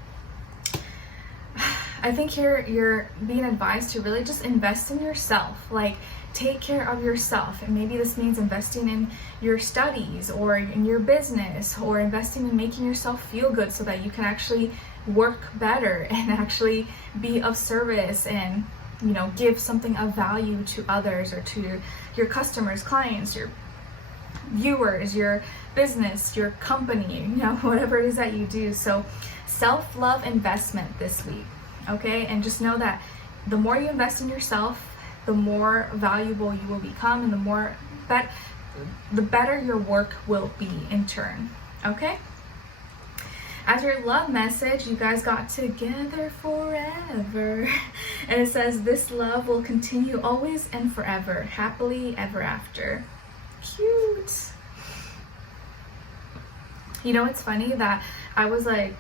I think here you're being advised to really just invest in yourself, like take care of yourself. And maybe this means investing in your studies or in your business, or investing in making yourself feel good so that you can actually work better and actually be of service and, you know, give something of value to others, or to your customers, clients, your viewers, your business, your company, you know, whatever it is that you do. So self-love investment this week, okay? And just know that the more you invest in yourself, the more valuable you will become, and the better your work will be in turn, okay? As your love message, you guys got together forever. And it says, this love will continue always and forever, happily ever after. Cute. You know, it's funny that I was like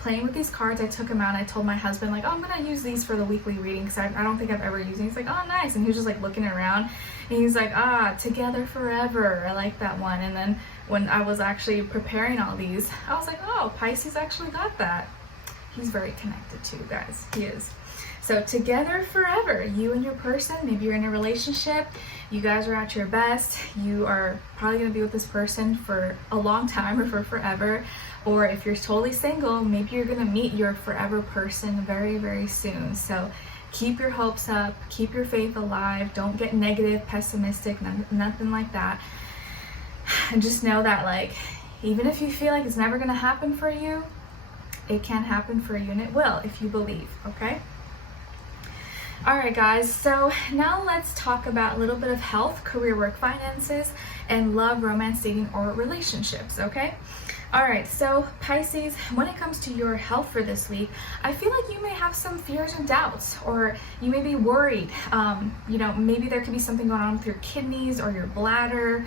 playing with these cards. I took them out and I told my husband, like, oh, I'm gonna use these for the weekly reading, because I don't think I've ever used them. He's like, oh, nice. And he was just like looking around, and he's like, together forever. I like that one. And then when I was actually preparing all these, I was like, oh, Pisces actually got that. He's very connected too, guys. He is. So together forever, you and your person, maybe you're in a relationship, you guys are at your best, you are probably going to be with this person for a long time or for forever. Or if you're totally single, maybe you're going to meet your forever person very, very soon. So keep your hopes up, keep your faith alive, don't get negative, pessimistic, nothing like that. And just know that, like, even if you feel like it's never going to happen for you, it can happen for you, and it will if you believe, okay? All right, guys, so now let's talk about a little bit of health, career, work, finances, and love, romance, dating, or relationships, okay? All right, so Pisces, when it comes to your health for this week, I feel like you may have some fears and doubts, or you may be worried. You know, maybe there could be something going on with your kidneys or your bladder,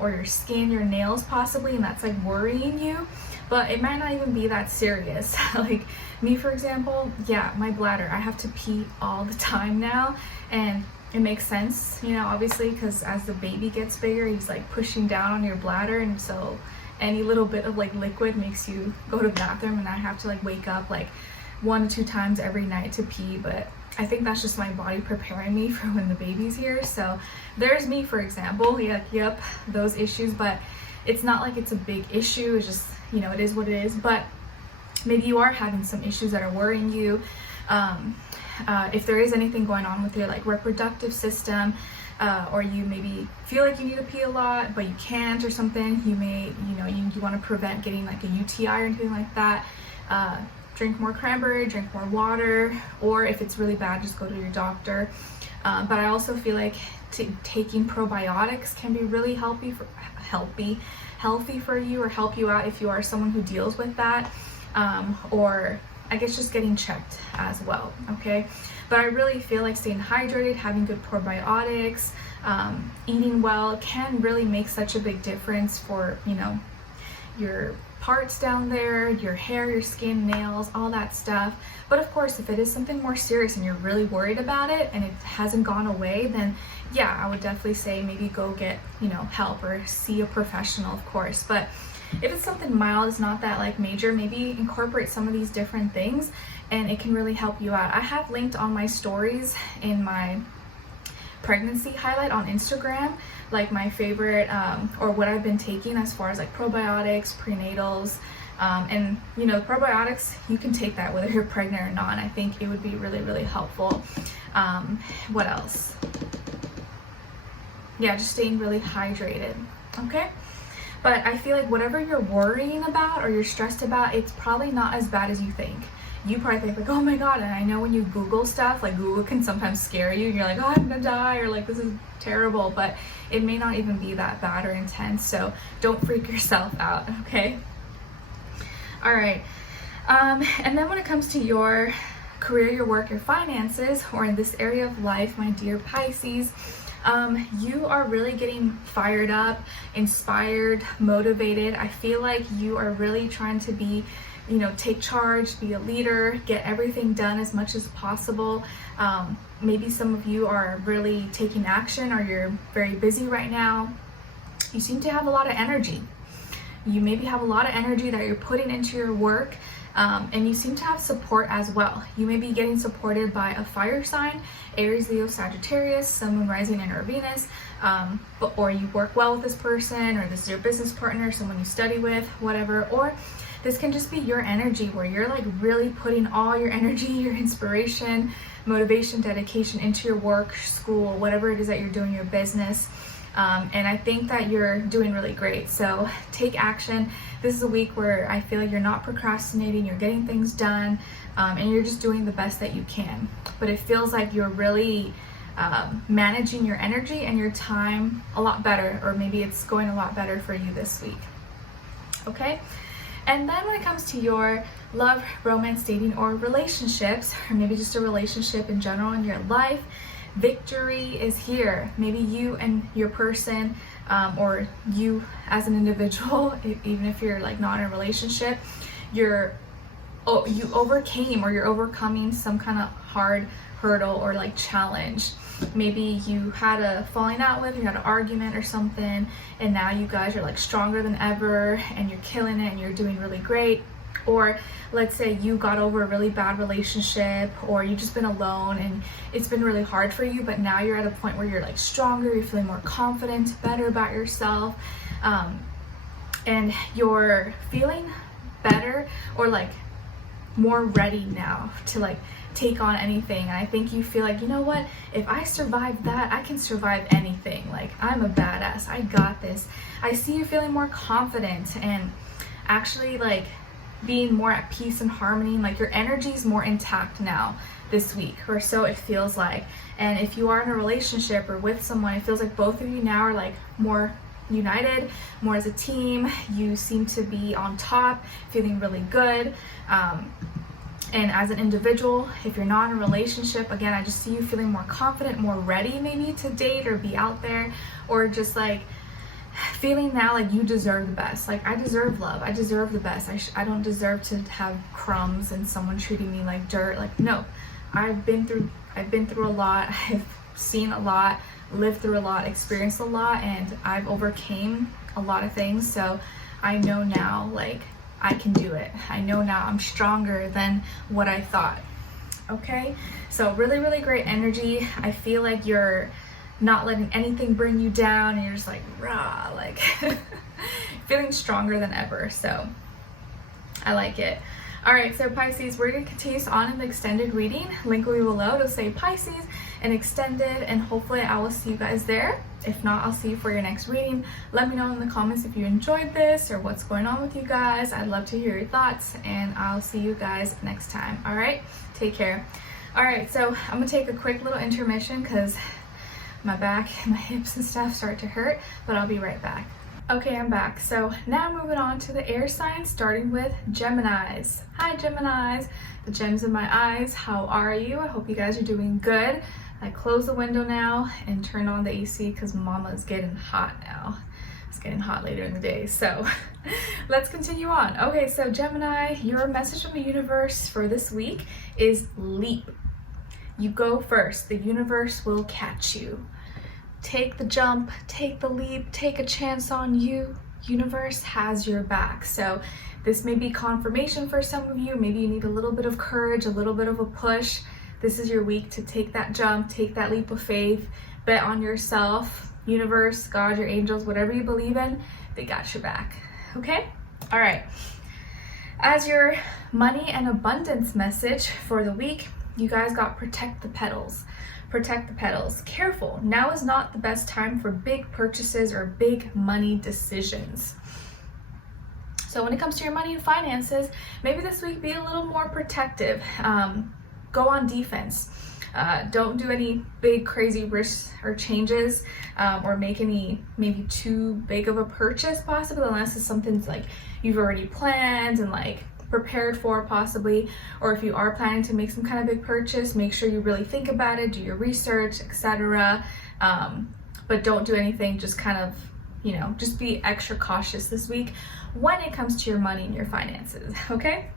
or your skin, your nails possibly, and that's like worrying you. But it might not even be that serious. Like me, for example, yeah, my bladder, I have to pee all the time now, and it makes sense, you know, obviously, because as the baby gets bigger, he's like pushing down on your bladder, and so any little bit of like liquid makes you go to the bathroom, and I have to like wake up like 1 to 2 times every night to pee. But I think that's just my body preparing me for when the baby's here. So there's me, for example. Yep, those issues, but it's not like it's a big issue. It's just, you know, it is what it is. But maybe you are having some issues that are worrying you. If there is anything going on with your like reproductive system, or you maybe feel like you need to pee a lot but you can't, or something, you may, you know, you want to prevent getting like a UTI or anything like that, drink more cranberry, drink more water, or if it's really bad, just go to your doctor. But I also feel like taking probiotics can be really healthy for you, or help you out if you are someone who deals with that, or I guess just getting checked as well, okay? But I really feel like staying hydrated, having good probiotics, eating well can really make such a big difference for, you know, your parts down there, your hair, your skin, nails, all that stuff. But of course, if it is something more serious and you're really worried about it and it hasn't gone away, then yeah, I would definitely say maybe go get, you know, help or see a professional, of course. But if it's something mild, it's not that like major, maybe incorporate some of these different things and it can really help you out. I have linked on my stories in my pregnancy highlight on Instagram, like my favorite, or what I've been taking as far as like probiotics, prenatals, and you know, probiotics, you can take that whether you're pregnant or not. I think it would be really, really helpful. What else? Yeah, just staying really hydrated, okay? But I feel like whatever you're worrying about or you're stressed about, it's probably not as bad as you think. You probably think like, oh my God, and I know when you Google stuff, like Google can sometimes scare you and you're like, oh, I'm gonna die, or like, this is terrible, but it may not even be that bad or intense, so don't freak yourself out, okay? All right. And then when it comes to your career, your work, your finances, or in this area of life, my dear Pisces, you are really getting fired up, inspired, motivated. I feel like you are really trying to be, take charge, be a leader, get everything done as much as possible. Maybe some of you are really taking action, or you're very busy right now. You seem to have a lot of energy. You maybe have a lot of energy that you're putting into your work. And you seem to have support as well. You may be getting supported by a fire sign, Aries, Leo, Sagittarius, Sun, Moon, Rising, and or Venus, or you work well with this person, or this is your business partner, someone you study with, whatever. Or this can just be your energy, where you're like really putting all your energy, your inspiration, motivation, dedication into your work, school, whatever it is that you're doing, your business. And I think that you're doing really great. So take action. This is a week where I feel like you're not procrastinating, you're getting things done, and you're just doing the best that you can. But it feels like you're really managing your energy and your time a lot better, or maybe it's going a lot better for you this week. Okay? And then when it comes to your love, romance, dating, or relationships, or maybe just a relationship in general in your life, victory is here. Maybe you and your person, or you as an individual, even if you're like not in a relationship, you overcame, or you're overcoming some kind of hard hurdle or like challenge. Maybe you had a falling out with, you had an argument or something, and now you guys are like stronger than ever, and you're killing it, and you're doing really great. Or let's say you got over a really bad relationship, or you've just been alone and it's been really hard for you, but now you're at a point where you're like stronger, you're feeling more confident, better about yourself, and you're feeling better, or like more ready now to like take on anything. And I think you feel like, you know what, if I survive that, I can survive anything. Like, I'm a badass, I got this. I see you feeling more confident and actually like being more at peace and harmony. Like your energy is more intact now this week, or so it feels like. And if you are in a relationship or with someone, it feels like both of you now are like more united, more as a team. You seem to be on top, feeling really good. And as an individual, if you're not in a relationship, again, I just see you feeling more confident, more ready maybe to date or be out there, or just like feeling now like you deserve the best. Like, I deserve love, I deserve the best. I don't deserve to have crumbs and someone treating me like dirt. Like, no, I've been through a lot, I've seen a lot, lived through a lot, experienced a lot, and I've overcame a lot of things. So I know now, like, I can do it. I know now I'm stronger than what I thought. Okay, so really, really great energy. I feel like you're not letting anything bring you down, and you're just like rah, like feeling stronger than ever. So I like it. All right, so Pisces, we're gonna continue on in the extended reading. Link will be below. It'll say Pisces and extended, and hopefully I will see you guys there. If not, I'll see you for your next reading. Let me know in the comments if you enjoyed this or what's going on with you guys. I'd love to hear your thoughts, and I'll see you guys next time. All right, take care. All right, so I'm gonna take a quick little intermission because my back and my hips and stuff start to hurt, but I'll be right back. Okay, I'm back. So now moving on to the air signs, starting with Geminis. Hi Geminis, the gems in my eyes, how are you? I hope you guys are doing good. I closed the window now and turned on the AC because mama is getting hot now. It's getting hot later in the day, so let's continue on. Okay, so Gemini, your message from the universe for this week is leap. You go first, the universe will catch you. Take the jump, take the leap, take a chance on you. Universe has your back. So this may be confirmation for some of you. Maybe you need a little bit of courage, a little bit of a push. This is your week to take that jump, take that leap of faith, bet on yourself. Universe, God, your angels, whatever you believe in, they got your back. Okay? All right. As your money and abundance message for the week, you guys got protect the petals. Protect the petals. Careful, now is not the best time for big purchases or big money decisions. So when it comes to your money and finances, maybe this week be a little more protective. Go on defense. Don't do any big crazy risks or changes, or make any maybe too big of a purchase possible, unless it's something like you've already planned and like prepared for possibly, or if you are planning to make some kind of big purchase, make sure you really think about it, do your research, etc. But don't do anything, just kind of, you know, just be extra cautious this week when it comes to your money and your finances, okay?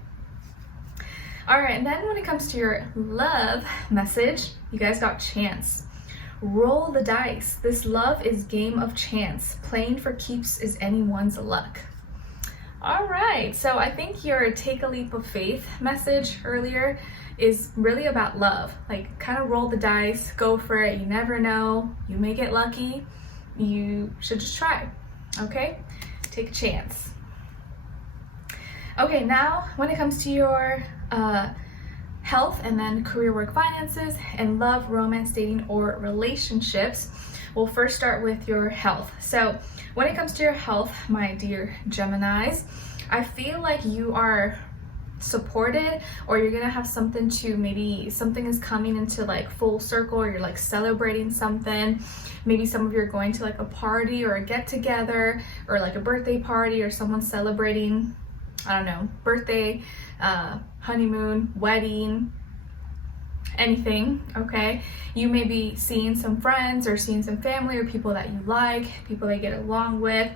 All right, and then when it comes to your love message, you guys got chance. Roll the dice. This love is game of chance. Playing for keeps is anyone's luck. All right, so I think your take a leap of faith message earlier is really about love. Like, kind of roll the dice, go for it. You never know. You may get lucky. You should just try, okay? Take a chance. Okay, now when it comes to your health and then career, work, finances, and love, romance, dating, or relationships, we'll first start with your health. So when it comes to your health, my dear Geminis, I feel like you are supported, or you're gonna have something to, maybe something is coming into like full circle, or you're like celebrating something. Maybe some of you are going to like a party or a get together, or like a birthday party, or someone's celebrating, I don't know, birthday, honeymoon, wedding, anything, okay? You may be seeing some friends or seeing some family or people that you like, people that you get along with.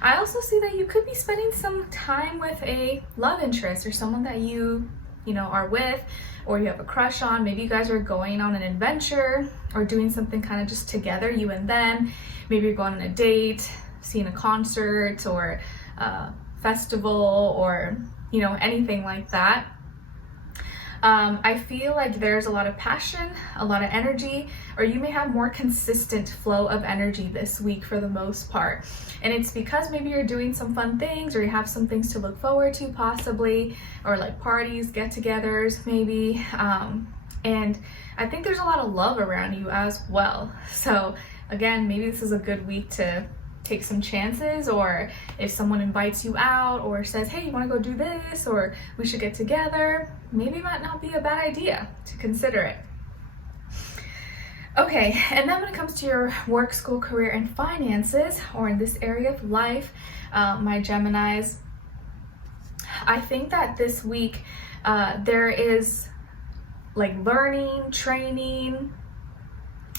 I also see that you could be spending some time with a love interest or someone that you know, are with, or you have a crush on. Maybe you guys are going on an adventure or doing something kind of just together, you and them. Maybe you're going on a date, seeing a concert or a festival, or, you know, anything like that. I feel like there's a lot of passion, a lot of energy, or you may have more consistent flow of energy this week for the most part. And it's because maybe you're doing some fun things, or you have some things to look forward to possibly, or like parties, get-togethers maybe. And I think there's a lot of love around you as well. So again, maybe this is a good week to take some chances, or if someone invites you out or says, hey, you want to go do this, or we should get together, maybe it might not be a bad idea to consider it. Okay, and then when it comes to your work, school, career, and finances, or in this area of life, my Geminis, I think that this week there is like learning, training,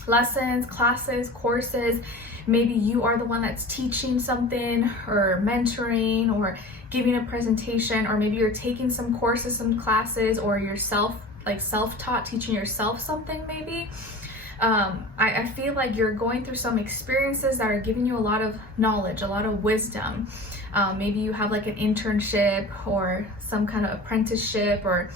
lessons, classes, courses. Maybe you are the one that's teaching something, or mentoring, or giving a presentation, or maybe you're taking some courses, some classes, or you're self-taught, teaching yourself something maybe. I feel like you're going through some experiences that are giving you a lot of knowledge, a lot of wisdom. Maybe you have like an internship or some kind of apprenticeship, or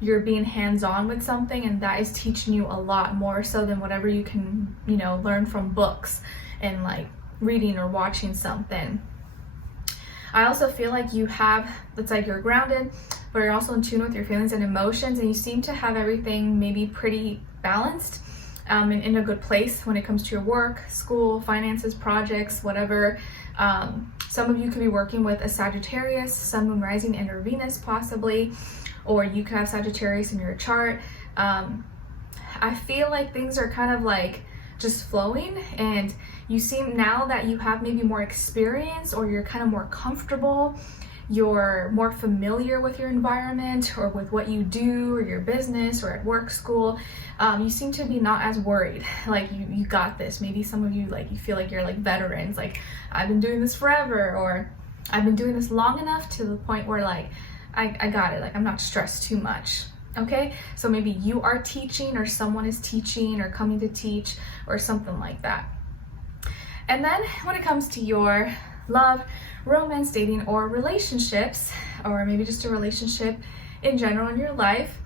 you're being hands-on with something, and that is teaching you a lot more so than whatever you can, you know, learn from books and like reading or watching something. I also feel like you have, it's like you're grounded, but you're also in tune with your feelings and emotions, and you seem to have everything maybe pretty balanced and in a good place when it comes to your work, school, finances, projects, whatever. Some of you could be working with a Sagittarius, Sun, Moon, Rising, and or Venus possibly, or you could have Sagittarius in your chart. I feel like things are kind of like just flowing, and you seem, now that you have maybe more experience, or you're kind of more comfortable, you're more familiar with your environment or with what you do, or your business, or at work, school, you seem to be not as worried. Like you got this. Maybe some of you, like, you feel like you're like veterans, like I've been doing this forever, or I've been doing this long enough to the point where like I got it, like I'm not stressed too much. Okay, so maybe you are teaching, or someone is teaching, or coming to teach, or something like that. And then when it comes to your love, romance, dating, or relationships, or maybe just a relationship in general in your life,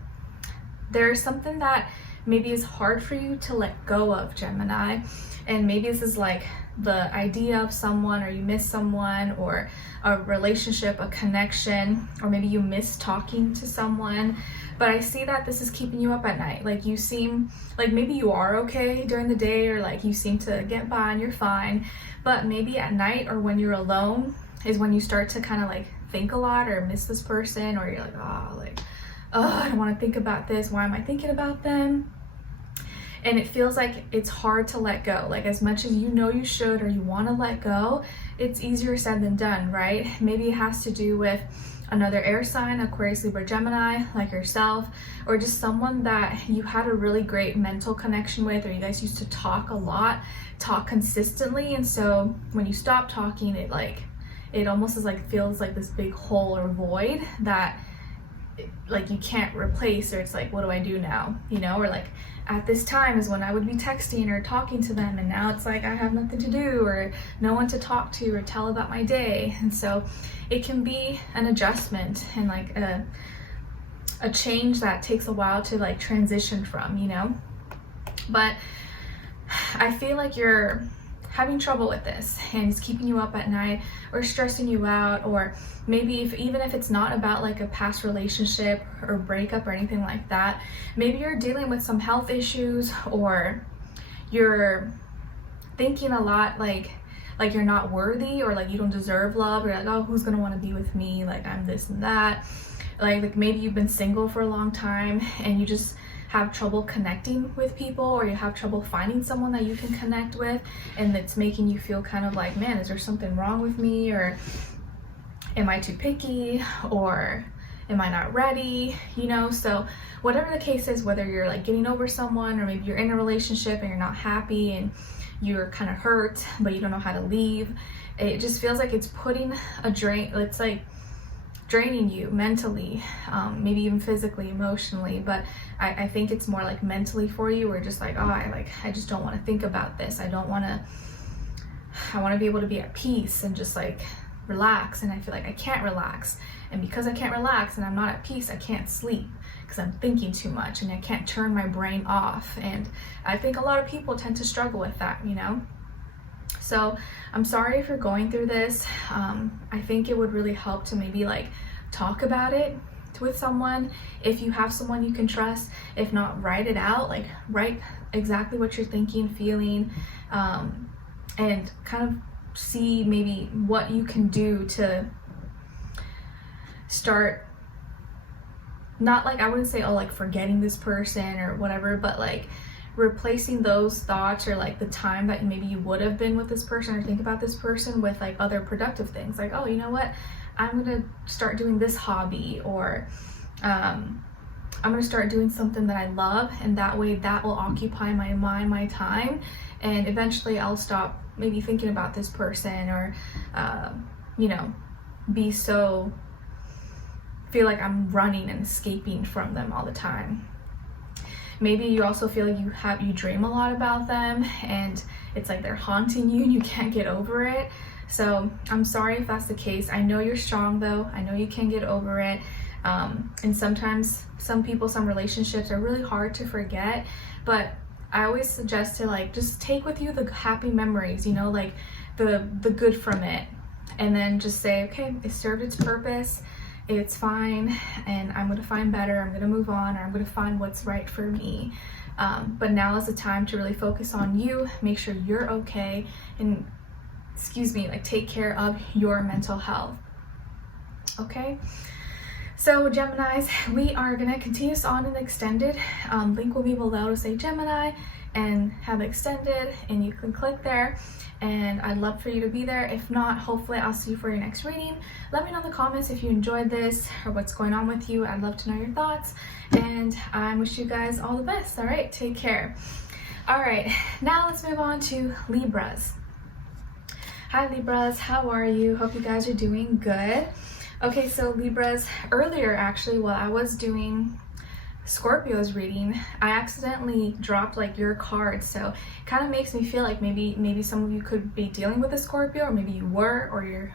there's something that maybe is hard for you to let go of, Gemini. And maybe this is like the idea of someone, or you miss someone, or a relationship, a connection, or maybe you miss talking to someone. But I see that this is keeping you up at night. Like you seem like maybe you are okay during the day, or like you seem to get by and you're fine. But maybe at night, or when you're alone, is when you start to kind of like think a lot, or miss this person, or you're like, I don't want to think about this. Why am I thinking about them? And it feels like it's hard to let go. Like as much as you know you should, or you want to let go, it's easier said than done, right? Maybe it has to do with another air sign, Aquarius, Libra, Gemini, like yourself, or just someone that you had a really great mental connection with, or you guys used to talk a lot, talk consistently, and so when you stop talking, it almost is like feels like this big hole or void that like you can't replace, or it's like, what do I do now, you know? Or like, at this time is when I would be texting or talking to them, and now it's like I have nothing to do or no one to talk to or tell about my day. And so it can be an adjustment and like a change that takes a while to like transition from, you know? But I feel like you're having trouble with this and it's keeping you up at night or stressing you out, or maybe even if it's not about like a past relationship or breakup or anything like that, maybe you're dealing with some health issues, or you're thinking a lot like you're not worthy, or like you don't deserve love, or like, oh, who's gonna want to be with me, like I'm this and that. Like maybe you've been single for a long time and you just have trouble connecting with people, or you have trouble finding someone that you can connect with, and it's making you feel kind of like, man, is there something wrong with me, or am I too picky, or am I not ready, you know? So whatever the case is, whether you're like getting over someone, or maybe you're in a relationship and you're not happy and you're kind of hurt but you don't know how to leave, it just feels like it's putting a drain, it's like draining you mentally, maybe even physically, emotionally, but I think it's more like mentally for you, where just like, oh, I just don't want to think about this. I want to be able to be at peace and just like relax, and I feel like I can't relax, and because I can't relax and I'm not at peace, I can't sleep because I'm thinking too much and I can't turn my brain off. And I think a lot of people tend to struggle with that, you know? So I'm sorry if you're going through this. I think it would really help to maybe like talk about it with someone, if you have someone you can trust. If not, write it out, like write exactly what you're thinking, feeling, and kind of see maybe what you can do to start, not like, I wouldn't say, oh, like forgetting this person or whatever, but like replacing those thoughts, or like the time that maybe you would have been with this person or think about this person, with like other productive things, like, oh, you know what, I'm gonna start doing this hobby, or I'm gonna start doing something that I love, and that way that will occupy my mind, my time, and eventually I'll stop maybe thinking about this person, or you know, feel like I'm running and escaping from them all the time. Maybe you also feel like you dream a lot about them, and it's like they're haunting you and you can't get over it. So I'm sorry if that's the case. I know you're strong though. I know you can get over it. And sometimes some relationships are really hard to forget, but I always suggest to like just take with you the happy memories, you know, like the good from it, and then just say, okay, it served its purpose. It's fine, and I'm gonna find better, I'm gonna move on, or I'm gonna find what's right for me. But now is the time to really focus on you, make sure you're okay, and like take care of your mental health. Okay, so Geminis, we are gonna continue on in the extended. Link will be below to say Gemini and have extended, and you can click there, and I'd love for you to be there. If not, hopefully I'll see you for your next reading. Let me know in the comments if you enjoyed this or what's going on with you. I'd love to know your thoughts, and I wish you guys all the best. All right, take care. All right, now let's move on to Libras. Hi Libras, how are you? Hope you guys are doing good. Okay, so Libras, earlier actually, while I was doing Scorpio's reading, I accidentally dropped like your card, so it kind of makes me feel like maybe some of you could be dealing with a Scorpio, or maybe you were, or you're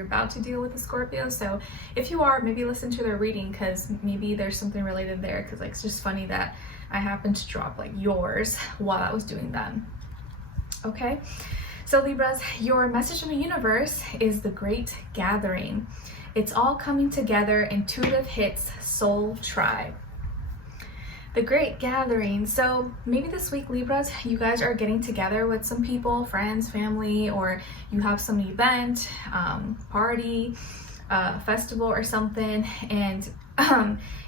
about to deal with a Scorpio. So if you are, maybe listen to their reading, because maybe there's something related there, because like it's just funny that I happened to drop like yours while I was doing them. Okay, so Libras, your message from the universe is the Great Gathering. It's all coming together, intuitive hits, soul tribe. The Great Gathering. So maybe this week, Libras, you guys are getting together with some people, friends, family, or you have some event, party, festival or something, and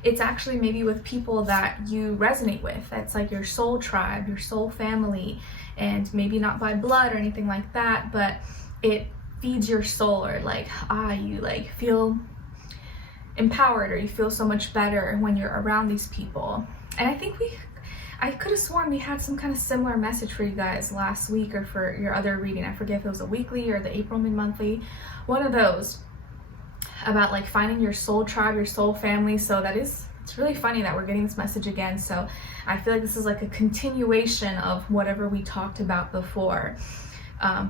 it's actually maybe with people that you resonate with. That's like your soul tribe, your soul family, and maybe not by blood or anything like that, but it feeds your soul, or like you like feel empowered, or you feel so much better when you're around these people. And I could have sworn we had some kind of similar message for you guys last week, or for your other reading. I forget if it was a weekly or the April mid-monthly, one of those, about like finding your soul tribe, your soul family. So it's really funny that we're getting this message again. So I feel like this is like a continuation of whatever we talked about before.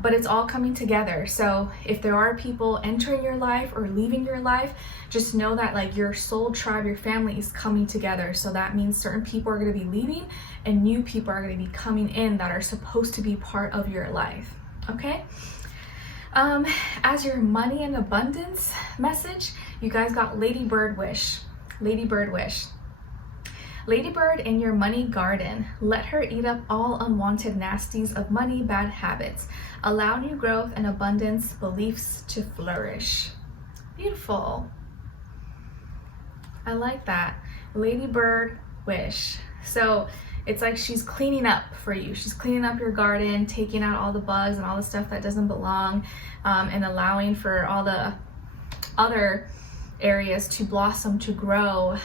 But it's all coming together. So if there are people entering your life or leaving your life, just know that like your soul tribe, your family is coming together. So that means certain people are going to be leaving and new people are going to be coming in that are supposed to be part of your life. Okay. As your money and abundance message, you guys got Ladybird wish. Ladybird wish. Ladybird in your money garden. Let her eat up all unwanted nasties of money, bad habits. Allow new growth and abundance beliefs to flourish. Beautiful. I like that. Ladybird wish. So it's like she's cleaning up for you. She's cleaning up your garden, taking out all the bugs and all the stuff that doesn't belong, and allowing for all the other areas to blossom, to grow.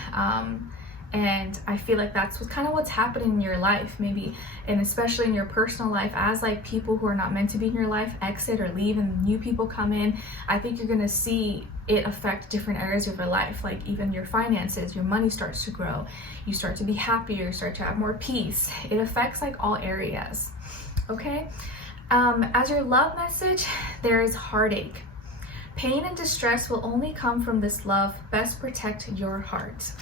And I feel like that's what's happening in your life, maybe, and especially in your personal life, as like people who are not meant to be in your life exit or leave and new people come in. I think you're gonna see it affect different areas of your life, like even your finances, your money starts to grow, you start to be happier, you start to have more peace. It affects like all areas. Okay. As your love message, there is heartache. Pain and distress will only come from this love. Best protect your heart.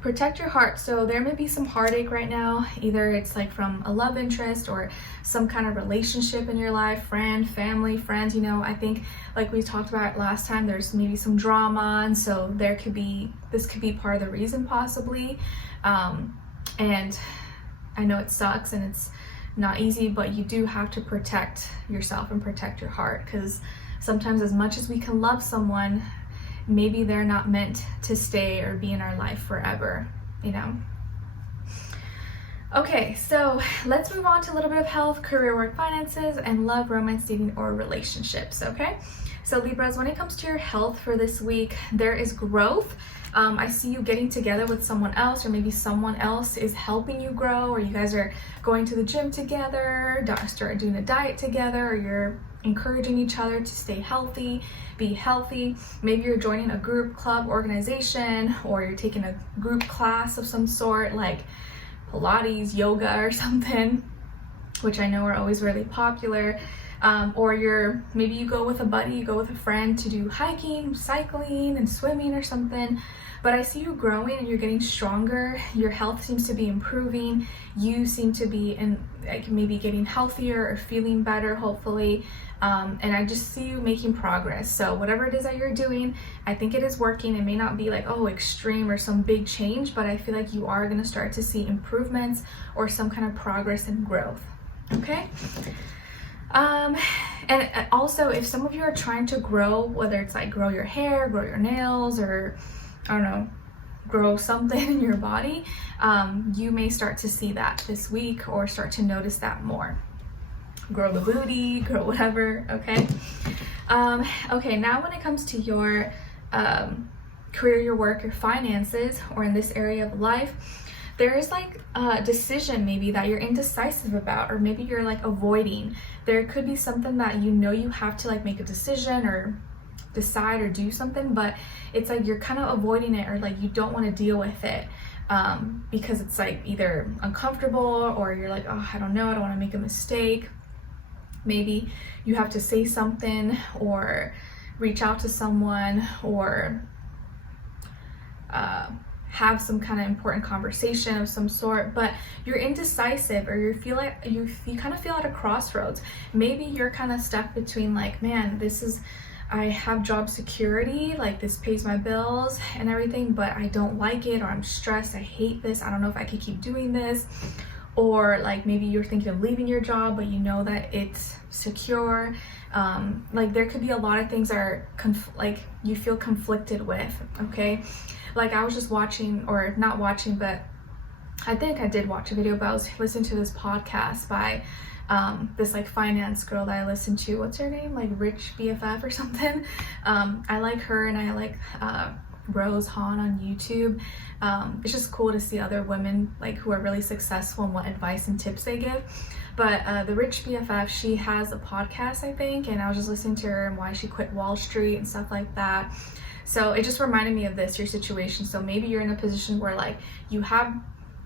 Protect your heart. So there may be some heartache right now. Either it's like from a love interest or some kind of relationship in your life, friend, family, friends. I think like we talked about last time, there's maybe some drama, and so this could be part of the reason possibly. And I know it sucks and it's not easy, but you do have to protect yourself and protect your heart, because sometimes as much as we can love someone, maybe they're not meant to stay or be in our life forever, Okay, so let's move on to a little bit of health, career, work, finances, and love, romance, dating, or relationships, okay? So Libras, when it comes to your health for this week, there is growth. I see you getting together with someone else, or maybe someone else is helping you grow, or you guys are going to the gym together, start doing a diet together, or you're encouraging each other to stay healthy, be healthy. Maybe you're joining a group, club, organization, or you're taking a group class of some sort, like Pilates, yoga, or something, which I know are always really popular. Or maybe you go with a buddy, you go with a friend to do hiking, cycling, and swimming or something. But I see you growing and you're getting stronger. Your health seems to be improving. You seem to be maybe getting healthier or feeling better, hopefully. And I just see you making progress. So whatever it is that you're doing, I think it is working. It may not be like, extreme or some big change, but I feel like you are going to start to see improvements or some kind of progress and growth. Okay. And also, if some of you are trying to grow, whether it's like grow your hair, grow your nails, or I don't know, grow something in your body, you may start to see that this week or start to notice that more. Grow the booty, grow whatever, okay? Okay, now when it comes to your career, your work, your finances, or in this area of life, there is like a decision maybe that you're indecisive about, or maybe you're like avoiding. There could be something that you have to like make a decision or decide or do something, but it's like you're kind of avoiding it, or like you don't want to deal with it because it's like either uncomfortable, or you're like, I don't know, I don't want to make a mistake. Maybe you have to say something or reach out to someone, or have some kind of important conversation of some sort, but you're indecisive, or you kind of feel at a crossroads. Maybe you're kind of stuck between like, man, I have job security, like this pays my bills and everything, but I don't like it, or I'm stressed, I hate this, I don't know if I can keep doing this. Or like maybe you're thinking of leaving your job, but you know that it's secure. Like there could be a lot of things that are you feel conflicted with, okay? Like I was just watching, or not watching, but I think I did watch a video, but I was listening to this podcast by this like finance girl that I listened to. What's her name? Like Rich BFF or something. I like her, and I like Rose Hahn on YouTube. It's just cool to see other women like who are really successful and what advice and tips they give. But the Rich BFF, she has a podcast, I think, and I was just listening to her and why she quit Wall Street and stuff like that. So it just reminded me of your situation. So maybe you're in a position where like you have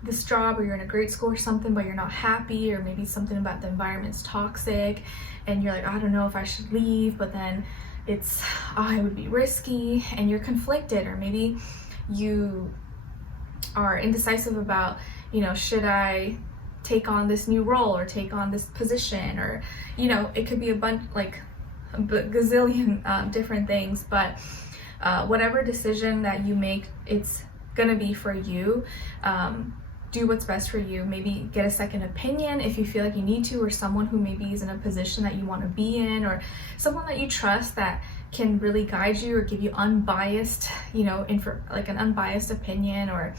this job, or you're in a great school or something, but you're not happy, or maybe something about the environment's toxic and you're like, I don't know if I should leave, but then it would be risky, and you're conflicted. Or maybe you are indecisive about, you know, should I take on this new role or take on this position, or, you know, it could be a bunch, like a gazillion different things. But whatever decision that you make, it's gonna be for you. Do what's best for you. Maybe get a second opinion if you feel like you need to, or someone who maybe is in a position that you want to be in, or someone that you trust that can really guide you or give you unbiased, you know, like an unbiased opinion, or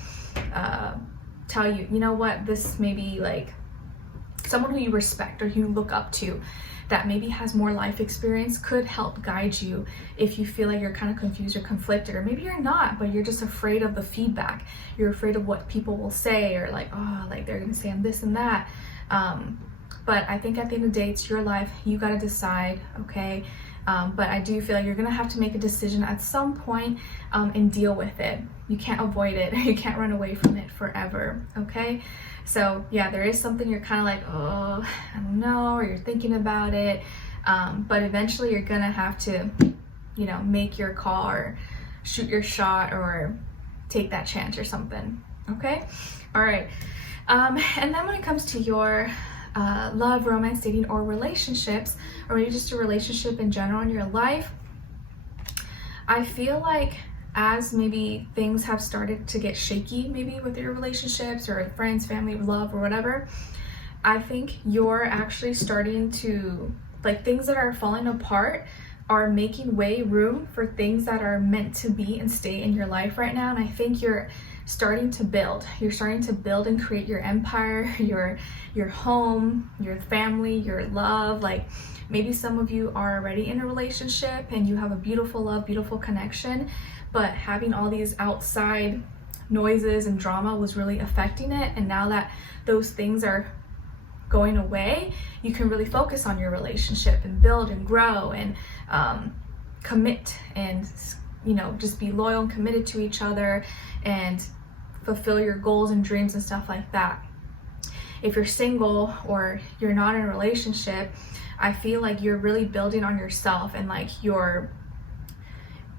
tell you, you know what, this may be like someone who you respect or you look up to that maybe has more life experience could help guide you if you feel like you're kind of confused or conflicted. Or maybe you're not, but you're just afraid of the feedback. You're afraid of what people will say, or like, oh, like they're gonna say I'm this and that. But I think at the end of the day, it's your life. You gotta decide, okay? But I do feel like you're gonna have to make a decision at some point and deal with it. You can't avoid it. You can't run away from it forever, okay? So yeah, there is something you're kind of like, oh, I don't know, or you're thinking about it. But eventually you're gonna have to, you know, make your call or shoot your shot or take that chance or something, okay? All right. And then when it comes to your love, romance, dating, or relationships, or maybe just a relationship in general in your life, I feel like as maybe things have started to get shaky, maybe with your relationships or friends, family, love, or whatever, I think you're actually starting to, like, things that are falling apart are making room for things that are meant to be and stay in your life right now. And I think you're starting to build. You're starting to build and create your empire, your home, your family, your love. Like, maybe some of you are already in a relationship and you have a beautiful love, beautiful connection, but having all these outside noises and drama was really affecting it. And now that those things are going away, you can really focus on your relationship and build and grow and commit and, you know, just be loyal and committed to each other and fulfill your goals and dreams and stuff like that. If you're single or you're not in a relationship, I feel like you're really building on yourself, and like you're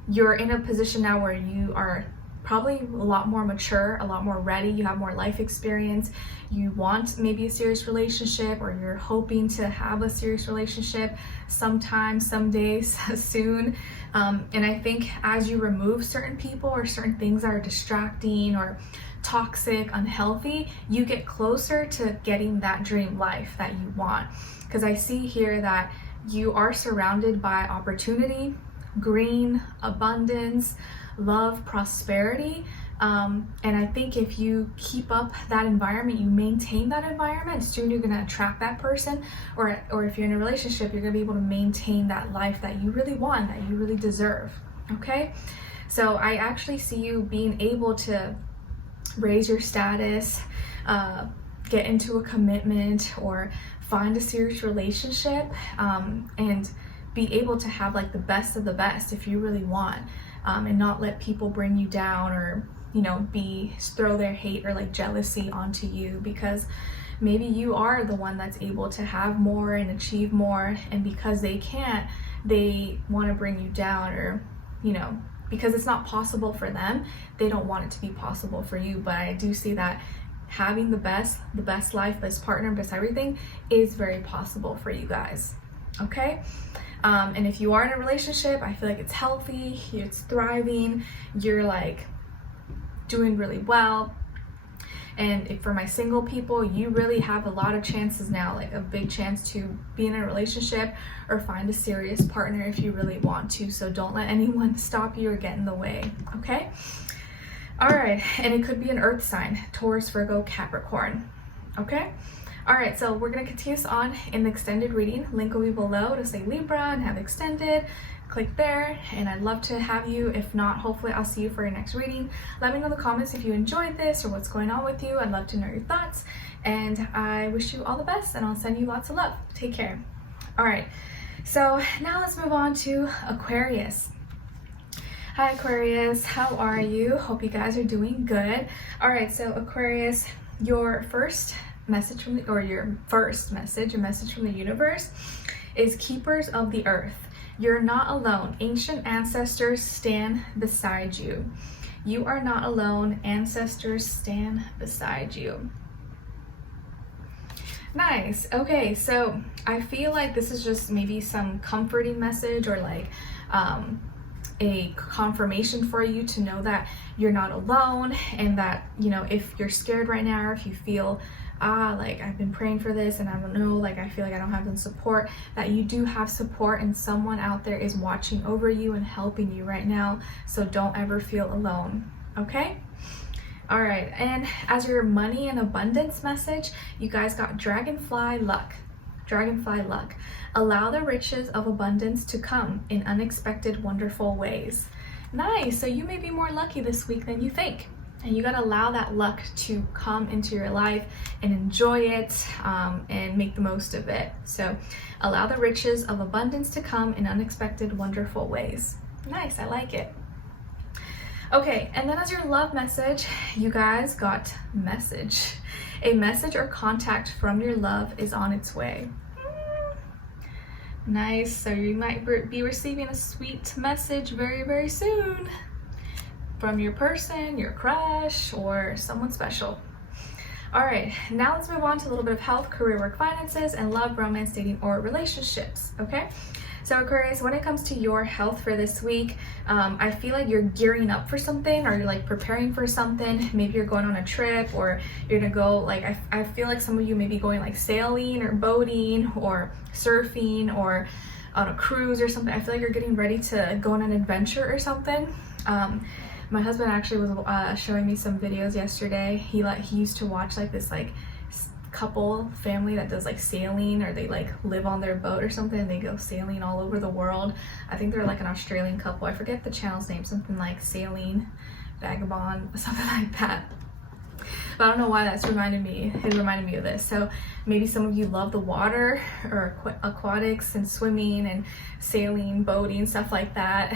in a position now where you are probably a lot more mature, a lot more ready, you have more life experience, you want maybe a serious relationship, or you're hoping to have a serious relationship sometime, some days soon. And I think as you remove certain people or certain things that are distracting or toxic, unhealthy, you get closer to getting that dream life that you want. Because I see here that you are surrounded by opportunity, green, abundance, love, prosperity. And I think if you keep up that environment, you maintain that environment, soon you're gonna attract that person, or if you're in a relationship, you're gonna be able to maintain that life that you really want, that you really deserve, okay? So I actually see you being able to raise your status, get into a commitment, or find a serious relationship, and be able to have like the best of the best if you really want, and not let people bring you down, or, you know, throw their hate or like jealousy onto you, because maybe you are the one that's able to have more and achieve more, and because they can't, they want to bring you down, or, you know, because it's not possible for them, they don't want it to be possible for you. But I do see that having the best life, best partner, best everything is very possible for you guys, okay? And if you are in a relationship, I feel like it's healthy, it's thriving, you're like doing really well. And if for my single people, you really have a lot of chances now, like a big chance to be in a relationship or find a serious partner if you really want to. So don't let anyone stop you or get in the way, okay? All right, and it could be an earth sign, Taurus, Virgo, Capricorn. Okay? All right, so we're gonna continue this on in the extended reading. Link will be below to say Libra and have extended. Click there, and I'd love to have you. If not, hopefully I'll see you for your next reading. Let me know in the comments if you enjoyed this or what's going on with you. I'd love to know your thoughts, and I wish you all the best, and I'll send you lots of love. Take care. All right, so now let's move on to Aquarius. Hi Aquarius, how are you? Hope you guys are doing good. All right, so Aquarius, your message from the universe is keepers of the earth. You're not alone. Ancient ancestors stand beside you. You are not alone. Ancestors stand beside you. Nice. Okay, so I feel like this is just maybe some comforting message, or like a confirmation for you to know that you're not alone, and that, you know, if you're scared right now, or if you feel like I've been praying for this and I don't know, like I feel like I don't have the support, that you do have support, and someone out there is watching over you and helping you right now. So don't ever feel alone. Okay? All right, and as your money and abundance message, you guys got dragonfly luck. Dragonfly luck. Allow the riches of abundance to come in unexpected, wonderful ways. Nice. So you may be more lucky this week than you think. And you gotta allow that luck to come into your life and enjoy it, and make the most of it. So allow the riches of abundance to come in unexpected, wonderful ways. Nice, I like it. Okay, and then as your love message, you guys got message. A message or contact from your love is on its way. Nice, so you might be receiving a sweet message very, very soon from your person, your crush, or someone special. All right, now let's move on to a little bit of health, career, work, finances, and love, romance, dating, or relationships, okay? So Aquarius, when it comes to your health for this week, I feel like you're gearing up for something, or you're like preparing for something. Maybe you're going on a trip, or you're gonna go, like, I feel like some of you may be going like sailing or boating or surfing or on a cruise or something. I feel like you're getting ready to go on an adventure or something. My husband actually was showing me some videos yesterday. He used to watch like this like couple family that does like sailing, or they like live on their boat or something, and they go sailing all over the world. I think they're like an Australian couple. I forget the channel's name, something like Sailing Vagabond, something like that. But I don't know why it reminded me of this. So maybe some of you love the water, or aquatics and swimming and sailing, boating, stuff like that.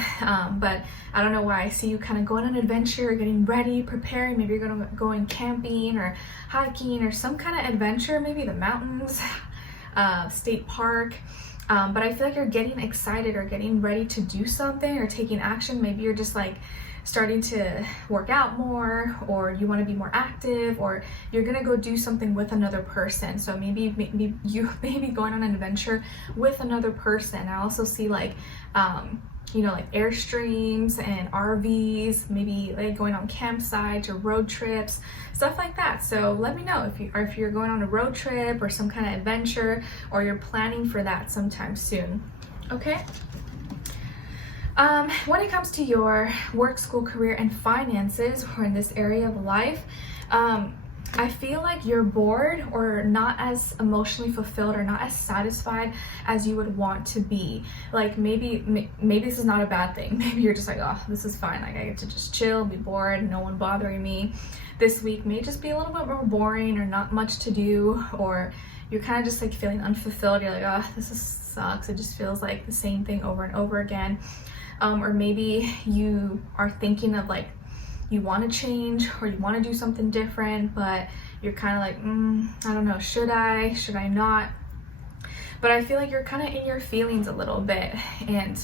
But I don't know why I see you kind of going on an adventure, getting ready, preparing. Maybe you're going camping or hiking or some kind of adventure, maybe the mountains, state park. But I feel like you're getting excited or getting ready to do something or taking action. Maybe you're just like starting to work out more, or you want to be more active, or you're gonna go do something with another person. So maybe you may be going on an adventure with another person. I also see like you know, like Airstreams and RVs, maybe like going on campsites or road trips, stuff like that. So let me know if you're going on a road trip or some kind of adventure, or you're planning for that sometime soon. Okay. When it comes to your work, school, career, and finances, or in this area of life, I feel like you're bored or not as emotionally fulfilled or not as satisfied as you would want to be. Like maybe this is not a bad thing. Maybe you're just like, oh, this is fine. Like I get to just chill, be bored, no one bothering me. This week may just be a little bit more boring, or not much to do, or you're kind of just like feeling unfulfilled. You're like, oh, sucks. It just feels like the same thing over and over again. Or maybe you are thinking of like, you want to change or you want to do something different, but you're kind of like, I don't know, should I not? But I feel like you're kind of in your feelings a little bit, and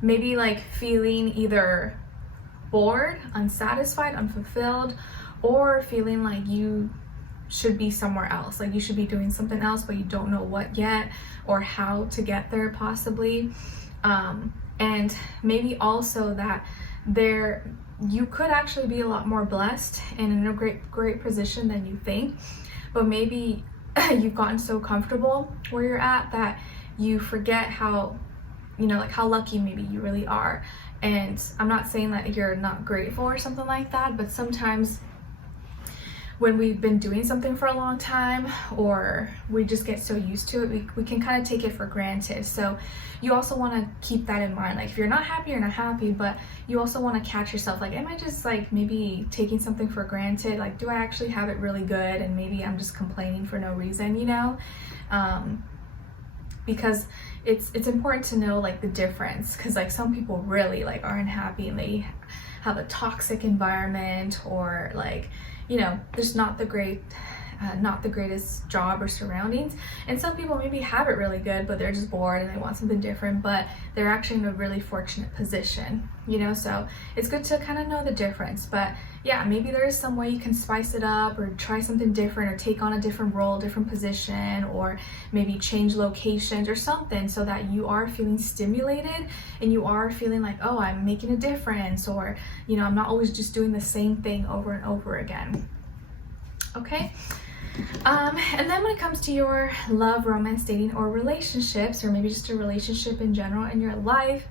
maybe like feeling either bored, unsatisfied, unfulfilled, or feeling like you should be somewhere else, like you should be doing something else, but you don't know what yet or how to get there possibly. And maybe also that you could actually be a lot more blessed and in a great position than you think, but maybe you've gotten so comfortable where you're at that you forget how, you know, like how lucky maybe you really are. And I'm not saying that you're not grateful or something like that, but sometimes when we've been doing something for a long time, or we just get so used to it, we can kind of take it for granted. So you also want to keep that in mind. Like if you're not happy, you're not happy, but you also want to catch yourself, like, am I just like maybe taking something for granted? Like, do I actually have it really good? And maybe I'm just complaining for no reason, you know? Because it's important to know like the difference, because like some people really like aren't happy and they have a toxic environment, or like, you know, there's not the greatest job or surroundings. And some people maybe have it really good, but they're just bored and they want something different, but they're actually in a really fortunate position, you know? So it's good to kind of know the difference. But yeah, maybe there is some way you can spice it up, or try something different, or take on a different role, different position, or maybe change locations or something, so that you are feeling stimulated and you are feeling like, oh, I'm making a difference, or, you know, I'm not always just doing the same thing over and over again. Okay. And then when it comes to your love, romance, dating, or relationships, or maybe just a relationship in general in your life,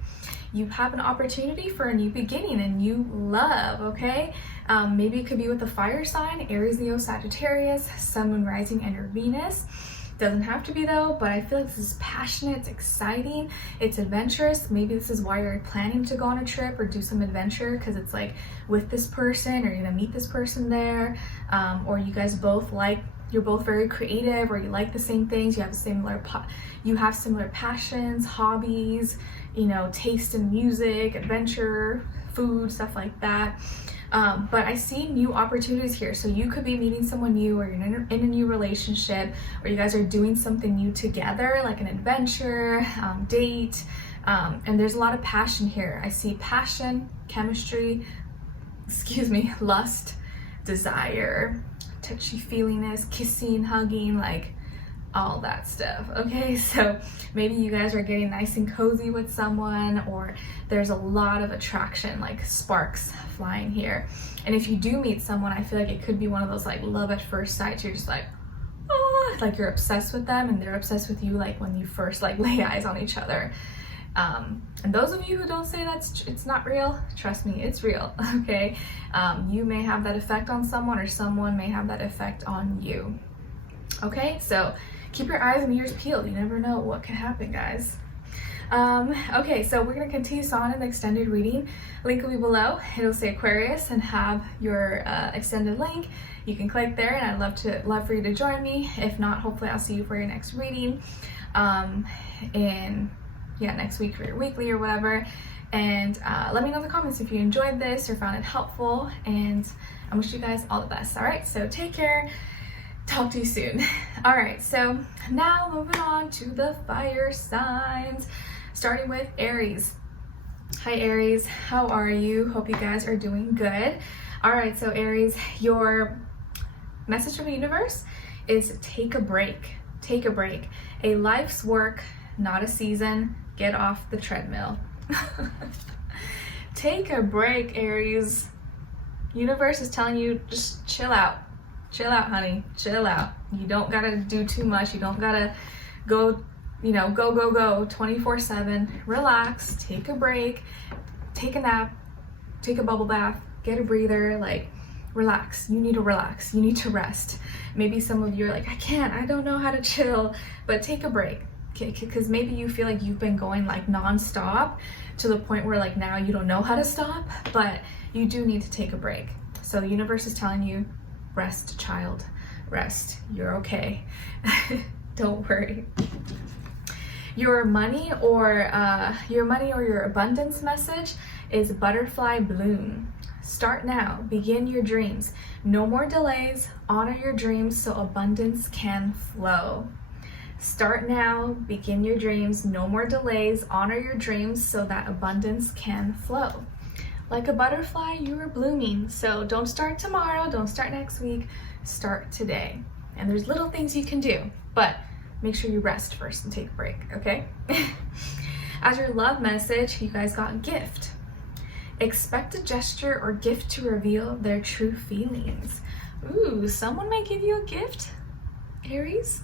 you have an opportunity for a new beginning, a new love, okay? Maybe it could be with a fire sign, Aries, Leo, Sagittarius, Sun, Moon, Rising, and your Venus. Doesn't have to be though, but I feel like this is passionate, it's exciting, it's adventurous. Maybe this is why you're planning to go on a trip or do some adventure, because it's like with this person, or you're gonna meet this person there, or you guys both like, you're both very creative, or you like the same things, you have similar passions, hobbies, you know, taste in music, adventure, food, stuff like that. But I see new opportunities here. So you could be meeting someone new, or you're in a new relationship, or you guys are doing something new together, like an adventure, date, and there's a lot of passion here. I see passion, chemistry, lust, desire, touchy-feeliness, kissing, hugging, like all that stuff. Okay, so maybe you guys are getting nice and cozy with someone, or there's a lot of attraction, like sparks flying here. And if you do meet someone, I feel like it could be one of those like love at first sight. You're just like, oh, like you're obsessed with them, and they're obsessed with you, like when you first like lay eyes on each other. And those of you who don't say it's not real, trust me, it's real. Okay, you may have that effect on someone, or someone may have that effect on you. Okay, so keep your eyes and ears peeled. You never know what can happen, guys. Okay, so we're going to continue on in the extended reading. Link will be below. It'll say Aquarius and have your extended link. You can click there, and I'd love for you to join me. If not, hopefully I'll see you for your next reading. Next week for your weekly or whatever. And let me know in the comments if you enjoyed this or found it helpful. And I wish you guys all the best. All right, so take care. Talk to you soon. All right, so now moving on to the fire signs, starting with Aries. Hi Aries, how are you? Hope you guys are doing good. All right, so Aries, your message from the universe is take a break. Take a break. A life's work, not a season. Get off the treadmill. Take a break, Aries. Universe is telling you, just chill out. Chill out, honey. Chill out. You don't gotta do too much. You don't gotta go, go 24/7. Relax. Take a break. Take a nap. Take a bubble bath. Get a breather. Like, relax. You need to relax. You need to rest. Maybe some of you are like, I don't know how to chill. But take a break. Because maybe you feel like you've been going like non-stop to the point where like now you don't know how to stop. But you do need to take a break. So the universe is telling you, rest, child, rest. You're okay. Don't worry. Your money or your abundance message is butterfly bloom. Start now. Begin your dreams. No more delays. Honor your dreams so abundance can flow. Start now. Begin your dreams. No more delays. Honor your dreams so that abundance can flow. Like a butterfly, you are blooming. So don't start tomorrow, don't start next week, start today. And there's little things you can do, but make sure you rest first and take a break, okay? As your love message, you guys got gift. Expect a gesture or gift to reveal their true feelings. Ooh, someone might give you a gift, Aries.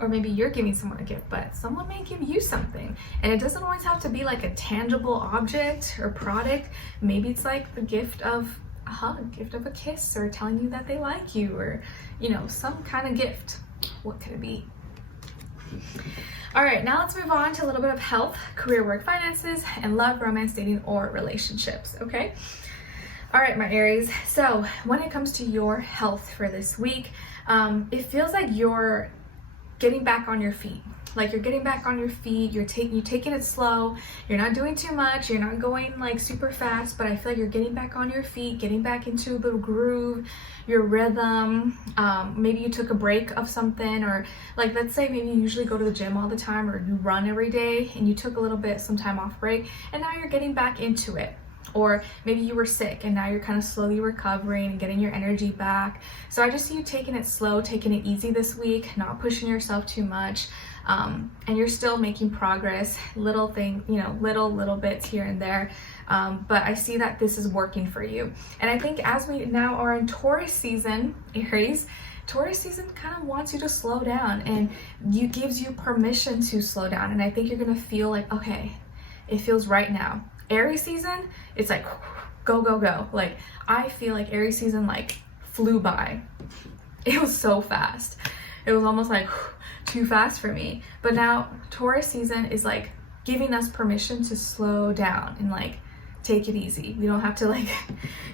or maybe you're giving someone a gift, but someone may give you something. And it doesn't always have to be like a tangible object or product. Maybe it's like the gift of a hug, gift of a kiss, or telling you that they like you, or, you know, some kind of gift. What could it be? All right, now let's move on to a little bit of health, career, work, finances, and love, romance, dating, or relationships, okay? All right, my Aries. So when it comes to your health for this week, it feels like you're getting back on your feet. Like you're getting back on your feet, you're taking it slow, you're not doing too much, you're not going like super fast, but I feel like you're getting back on your feet, getting back into the groove, your rhythm. Maybe you took a break of something, or like let's say maybe you usually go to the gym all the time, or you run every day and you took a little bit, some time off break, and now you're getting back into it. Or maybe you were sick and now you're kind of slowly recovering and getting your energy back. So I just see you taking it slow, taking it easy this week, not pushing yourself too much. And you're still making progress, little things, you know, little bits here and there. But I see that this is working for you. And I think as we now are in Taurus season, Aries, Taurus season kind of wants you to slow down, and gives you permission to slow down. And I think you're going to feel like, okay, it feels right now. Aries season, it's like go, go, go. Like I feel like Aries season like flew by. It was so fast. It was almost like too fast for me. But now Taurus season is like giving us permission to slow down and like take it easy. We don't have to like,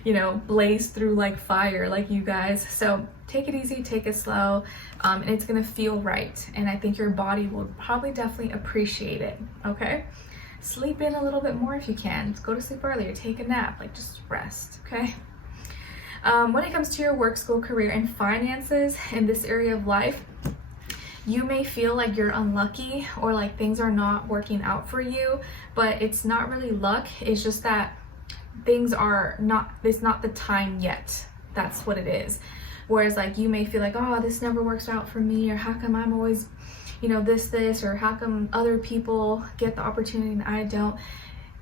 you know, blaze through like fire like you guys. So take it easy, take it slow, and it's gonna feel right. And I think your body will probably definitely appreciate it, okay? Sleep in a little bit more if you can. Just go to sleep earlier, take a nap, like just rest, okay? When it comes to your work, school, career, and finances in this area of life, you may feel like you're unlucky or like things are not working out for you, but it's not really luck. It's just that things are not, it's not the time yet. That's what it is. Whereas like you may feel like, oh, this never works out for me, or how come I'm always, you know, this, or how come other people get the opportunity and I don't.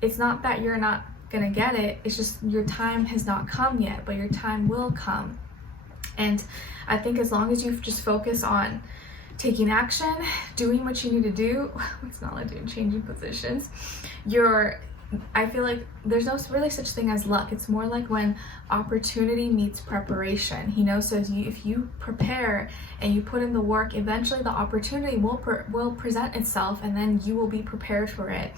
It's not that you're not gonna get it, it's just your time has not come yet, but your time will come. And I think as long as you just focus on taking action, doing what you need to do, it's not like doing changing positions, I feel like there's no really such thing as luck. It's more like when opportunity meets preparation, you know. So if you prepare and you put in the work, eventually the opportunity will present itself, and then you will be prepared for it.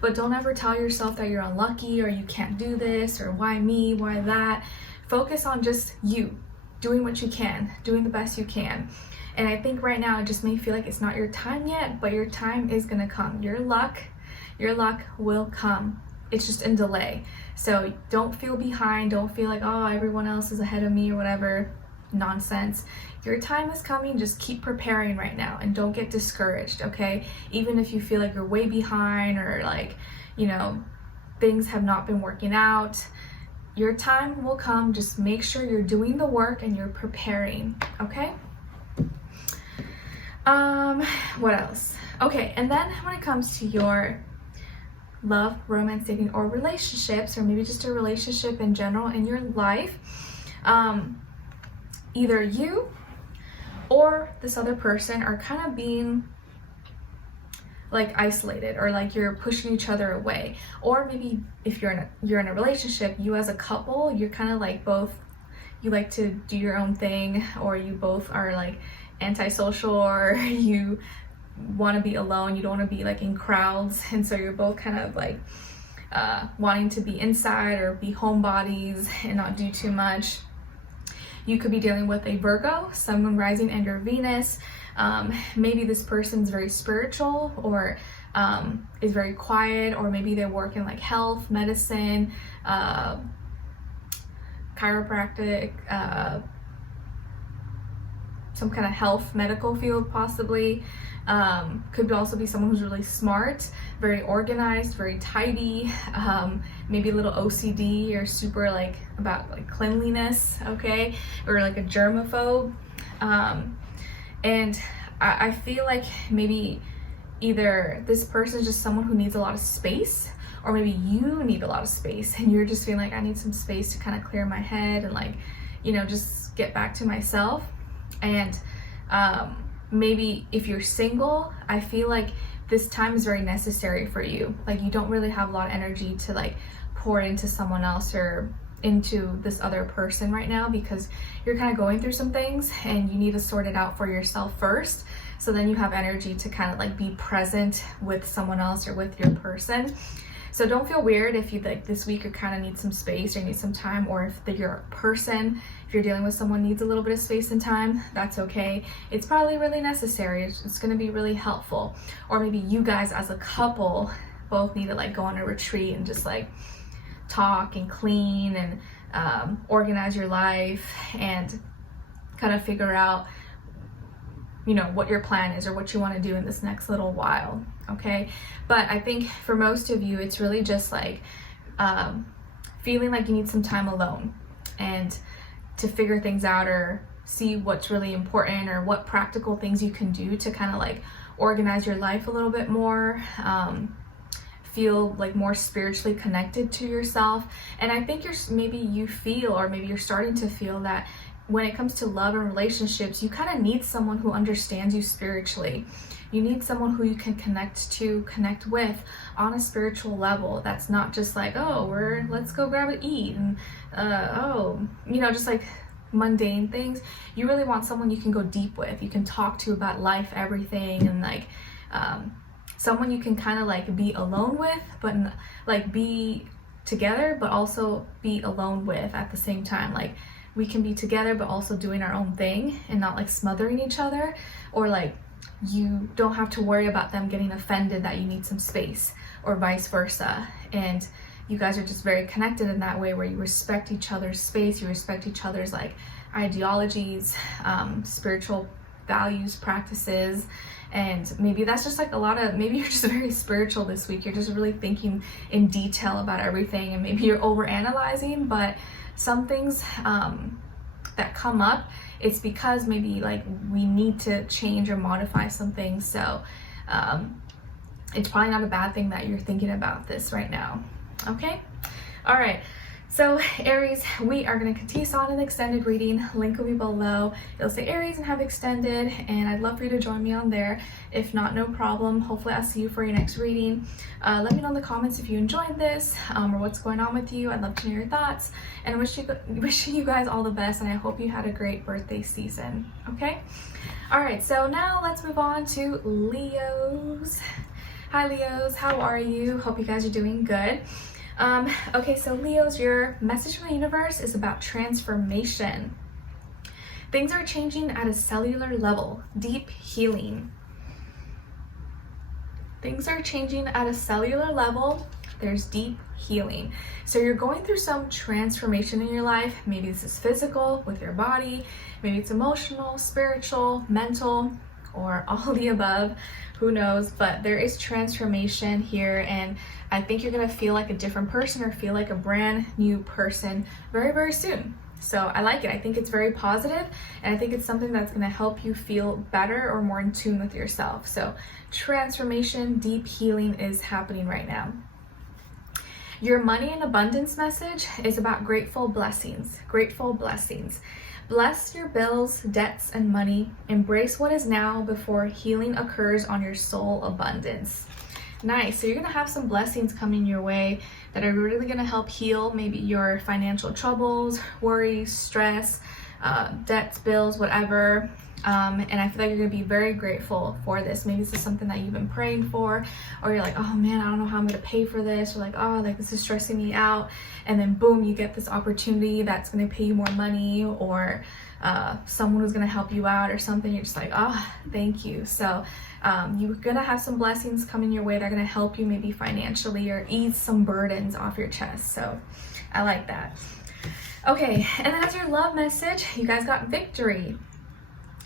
But don't ever tell yourself that you're unlucky, or you can't do this, or why me, why that. Focus on just you doing what you can, doing the best you can. And I think right now it just may feel like it's not your time yet, but your time is gonna come. Your luck will come. It's just in delay. So don't feel behind. Don't feel like, oh, everyone else is ahead of me or whatever nonsense. Your time is coming. Just keep preparing right now and don't get discouraged, okay? Even if you feel like you're way behind, or like, you know, things have not been working out, your time will come. Just make sure you're doing the work and you're preparing, okay? What else? Okay, and then when it comes to your love, romance, dating, or relationships, or maybe just a relationship in general in your life, either you or this other person are kind of being like isolated, or like you're pushing each other away. Or maybe if you're in a relationship, you as a couple, you're kind of like both, you like to do your own thing, or you both are like antisocial, or you want to be alone, you don't want to be like in crowds, and so you're both kind of like wanting to be inside or be homebodies and not do too much. You could be dealing with a Virgo, Sun, Moon, Rising, and your Venus. Maybe this person's very spiritual, or is very quiet, or maybe they work in like health, medicine, chiropractic, some kind of health, medical field possibly. Could also be someone who's really smart, very organized, very tidy, maybe a little OCD, or super like about like cleanliness, okay, or like a germaphobe. And I feel like maybe either this person is just someone who needs a lot of space, or maybe you need a lot of space and you're just feeling like, I need some space to kind of clear my head and like, you know, just get back to myself. And maybe if you're single, I feel like this time is very necessary for you. Like you don't really have a lot of energy to like pour into someone else or into this other person right now, because you're kind of going through some things and you need to sort it out for yourself first. So then you have energy to kind of like be present with someone else or with your person. So don't feel weird if you like this week you kind of need some space or need some time, or if your person, if you're dealing with someone, needs a little bit of space and time, that's okay. It's probably really necessary. It's going to be really helpful. Or maybe you guys as a couple both need to like go on a retreat and just like talk and clean and organize your life and kind of figure out, you know, what your plan is or what you want to do in this next little while. Okay, but I think for most of you it's really just like feeling like you need some time alone and to figure things out or see what's really important or what practical things you can do to kind of like organize your life a little bit more, feel like more spiritually connected to yourself. And I think maybe you feel, or maybe you're starting to feel, that when it comes to love and relationships, you kind of need someone who understands you spiritually. You need someone who you can connect with on a spiritual level. That's not just like, oh, let's go grab and eat, and you know, just like mundane things. You really want someone you can go deep with, you can talk to about life, everything, and like someone you can kind of like be alone with, but like be together, but also be alone with at the same time. Like we can be together but also doing our own thing and not like smothering each other, or like you don't have to worry about them getting offended that you need some space, or vice versa. And you guys are just very connected in that way, where you respect each other's space, you respect each other's like ideologies, spiritual values, practices. And maybe that's just like maybe you're just very spiritual this week. You're just really thinking in detail about everything, and maybe you're over analyzing, but some things that come up, it's because maybe like we need to change or modify some things. So it's probably not a bad thing that you're thinking about this right now. Okay, all right. So Aries, we are going to continue on an extended reading. Link will be below. It'll say Aries and have extended, and I'd love for you to join me on there. If not, no problem. Hopefully I'll see you for your next reading. Let me know in the comments if you enjoyed this or what's going on with you. I'd love to know your thoughts, and wishing you guys all the best, and I hope you had a great birthday season. Okay? All right, so now let's move on to Leos. Hi Leos, how are you? Hope you guys are doing good. Okay, so Leos, your message from the universe is about transformation. Things are changing at a cellular level. Deep healing. Things are changing at a cellular level. There's deep healing. So you're going through some transformation in your life. Maybe this is physical with your body. Maybe it's emotional, spiritual, mental, or all of the above. Who knows? But there is transformation here, and I think you're gonna feel like a different person, or feel like a brand new person very, very soon. So I like it. I think it's very positive, and I think it's something that's gonna help you feel better or more in tune with yourself. So transformation, deep healing is happening right now. Your money and abundance message is about grateful blessings. Grateful blessings. Bless your bills, debts, and money. Embrace what is now before healing occurs on your soul abundance. Nice. So you're going to have some blessings coming your way that are really going to help heal maybe your financial troubles, worries, stress, debts, bills, whatever. And I feel like you're going to be very grateful for this. Maybe this is something that you've been praying for, or you're like, oh man, I don't know how I'm going to pay for this, or like, oh, like this is stressing me out. And then boom, you get this opportunity that's going to pay you more money, or someone who's going to help you out or something. You're just like, oh, thank you. So you're going to have some blessings coming your way that are going to help you maybe financially, or ease some burdens off your chest. So I like that. Okay, and then as your love message, you guys got victory.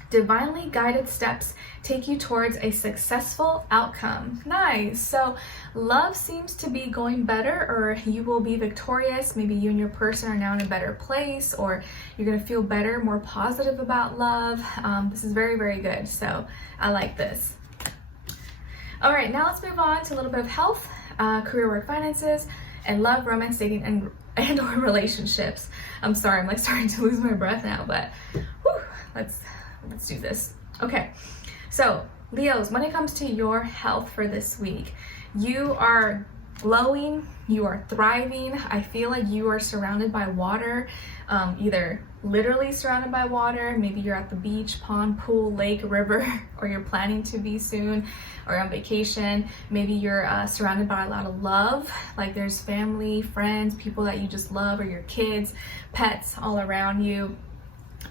Divinely guided steps take you towards a successful outcome. Nice. So love seems to be going better, or you will be victorious. Maybe you and your person are now in a better place, or you're going to feel better, more positive about love. This is very, very good. So I like this. All right, now let's move on to a little bit of health, career, work, finances, and love, romance, dating, and or relationships. I'm sorry, I'm like starting to lose my breath now, but whew, let's do this. Okay, So Leos, when it comes to your health for this week, you are glowing, you are thriving. I feel like you are surrounded by water, either literally surrounded by water, maybe you're at the beach, pond, pool, lake, river, or you're planning to be soon, or on vacation. Maybe you're surrounded by a lot of love, like there's family, friends, people that you just love, or your kids, pets all around you.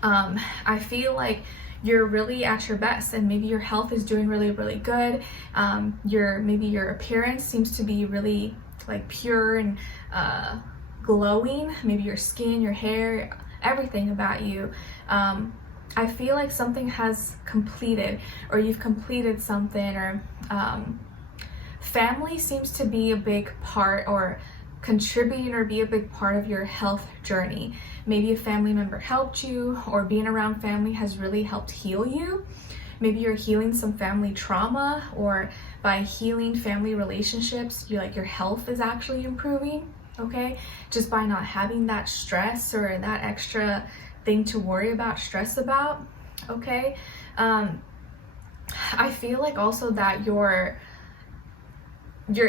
I feel like you're really at your best, and maybe your health is doing really, really good. Maybe your appearance seems to be really like pure and glowing. Maybe your skin, your hair, everything about you. I feel like something has completed, or you've completed something, or family seems to be a big part, or contributing or be a big part of your health journey. Maybe a family member helped you, or being around family has really helped heal you. Maybe you're healing some family trauma, or by healing family relationships, your health is actually improving, okay? Just by not having that stress or that extra thing to worry about, stress about, okay? I feel like also that your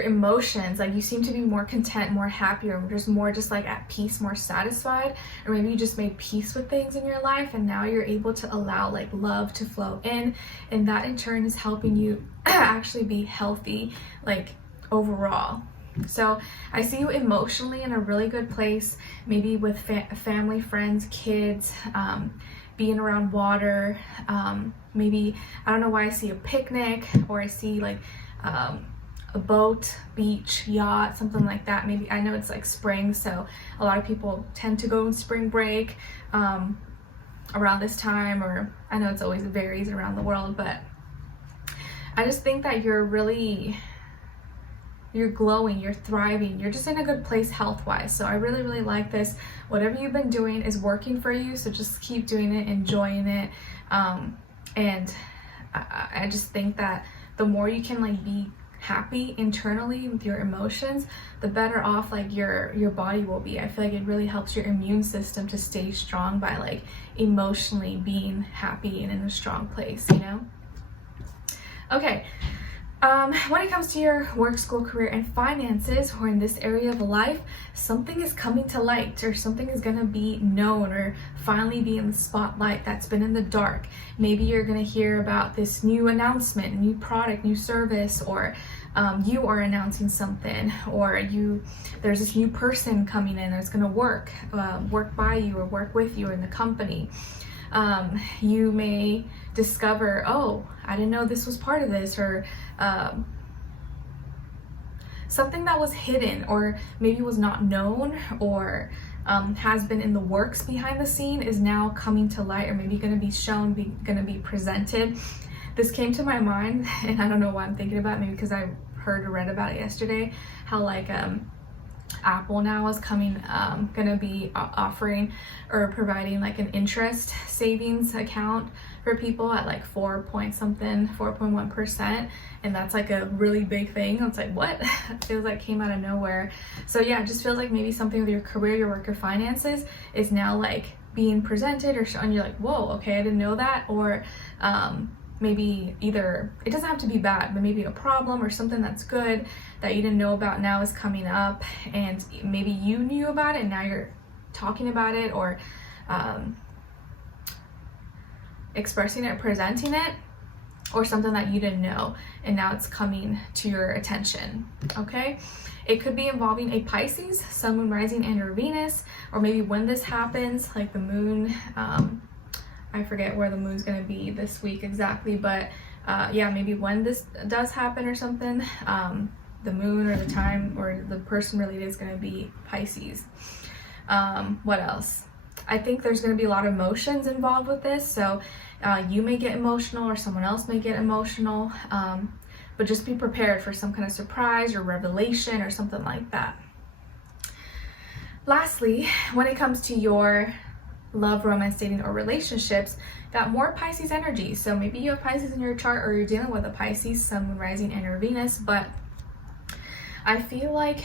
emotions, like you seem to be more content, more happier, just more just like at peace, more satisfied, or maybe you just made peace with things in your life, and now you're able to allow like love to flow in, and that in turn is helping you actually be healthy, like overall. So I see you emotionally in a really good place, maybe with family, friends, kids, being around water, maybe, I don't know why I see a picnic, or I see like a boat, beach, yacht, something like that. Maybe, I know it's like spring, so a lot of people tend to go on spring break around this time, or I know it's always varies around the world, but I just think that you're glowing, you're thriving, you're just in a good place health-wise. So I really, really like this. Whatever you've been doing is working for you, so just keep doing it, enjoying it, and I just think that the more you can like be happy internally with your emotions, the better off like your body will be. I feel like it really helps your immune system to stay strong by like emotionally being happy and in a strong place, you know? Okay. When it comes to your work, school, career, and finances, or in this area of life, something is coming to light, or something is going to be known, or finally be in the spotlight that's been in the dark. Maybe you're going to hear about this new announcement, a new product, new service, or you are announcing something, or there's this new person coming in that's going to work by you or work with you in the company. You may discover, oh, I didn't know this was part of this, or something that was hidden, or maybe was not known, or has been in the works behind the scene is now coming to light, or maybe going to be shown, going to be presented. This came to my mind, and I don't know why I'm thinking about it, maybe because I heard or read about it yesterday, how like Apple now is going to be offering or providing like an interest savings account for people at like 4.1%, and that's like a really big thing. It's like, what? It feels like came out of nowhere. So yeah, it just feels like maybe something with your career, your work, your finances is now like being presented, and you're like, whoa, okay, I didn't know that. Or maybe either, it doesn't have to be bad, but maybe a problem or something that's good that you didn't know about now is coming up, and maybe you knew about it and now you're talking about it, or expressing it, presenting it, or something that you didn't know and now it's coming to your attention, okay? It could be involving a Pisces, Sun, Moon, Rising, and or Venus, or maybe when this happens, like the moon, I forget where the moon's going to be this week exactly, but yeah, maybe when this does happen or something, the moon or the time or the person related is going to be Pisces. What else? I think there's going to be a lot of emotions involved with this, so you may get emotional, or someone else may get emotional, but just be prepared for some kind of surprise or revelation or something like that. Lastly, when it comes to your love, romance, dating, or relationships, got more Pisces energy. So maybe you have Pisces in your chart, or you're dealing with a Pisces, Sun, Moon, Rising, and or Venus, but I feel like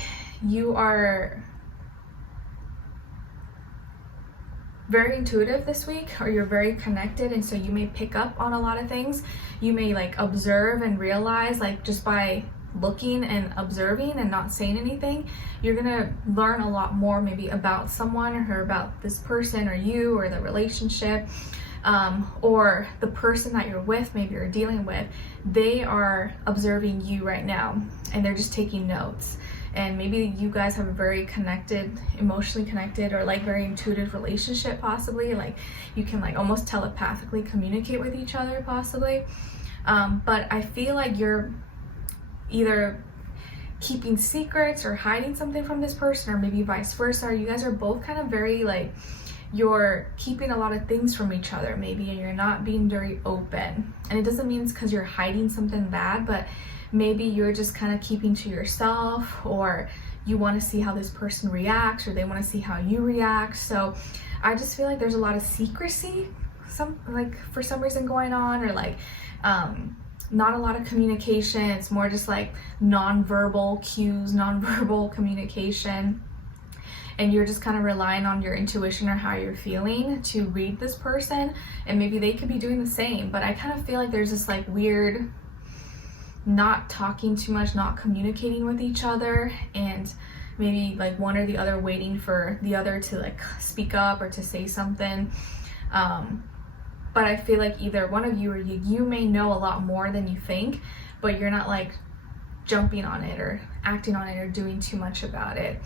very intuitive this week, or you're very connected, and so you may pick up on a lot of things. You may like observe and realize, like just by looking and observing and not saying anything, you're gonna learn a lot more maybe about someone or about this person or you or the relationship, or the person that you're with, maybe you're dealing with. They are observing you right now and they're just taking notes. And maybe you guys have a very connected, emotionally connected, or like very intuitive relationship possibly. Like you can like almost telepathically communicate with each other possibly. But I feel like you're either keeping secrets or hiding something from this person, or maybe vice versa. You guys are both kind of very like, you're keeping a lot of things from each other maybe, and you're not being very open. And it doesn't mean it's because you're hiding something bad, but maybe you're just kind of keeping to yourself, or you want to see how this person reacts, or they want to see how you react. So I just feel like there's a lot of secrecy, for some reason going on, or like not a lot of communication. It's more just like non-verbal cues, non-verbal communication. And you're just kind of relying on your intuition or how you're feeling to read this person. And maybe they could be doing the same. But I kind of feel like there's this like weird not talking too much, not communicating with each other. And maybe like one or the other waiting for the other to like speak up or to say something. But I feel like either one of you or you may know a lot more than you think, but you're not like jumping on it or acting on it or doing too much about it.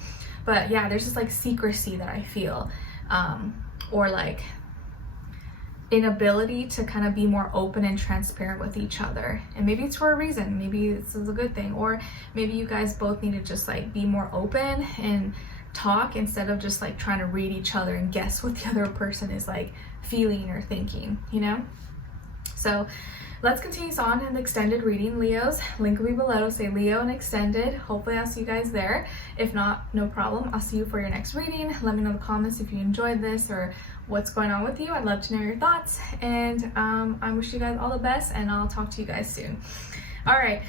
But yeah, there's this like secrecy that I feel, or like inability to kind of be more open and transparent with each other. And maybe it's for a reason. Maybe this is a good thing, or maybe you guys both need to just like be more open and talk instead of just like trying to read each other and guess what the other person is like feeling or thinking, you know? So let's continue on in the extended reading, Leos. Link will be below. Say Leo and extended. Hopefully I'll see you guys there. If not, no problem. I'll see you for your next reading. Let me know in the comments if you enjoyed this or what's going on with you. I'd love to know your thoughts. And I wish you guys all the best, and I'll talk to you guys soon. All right.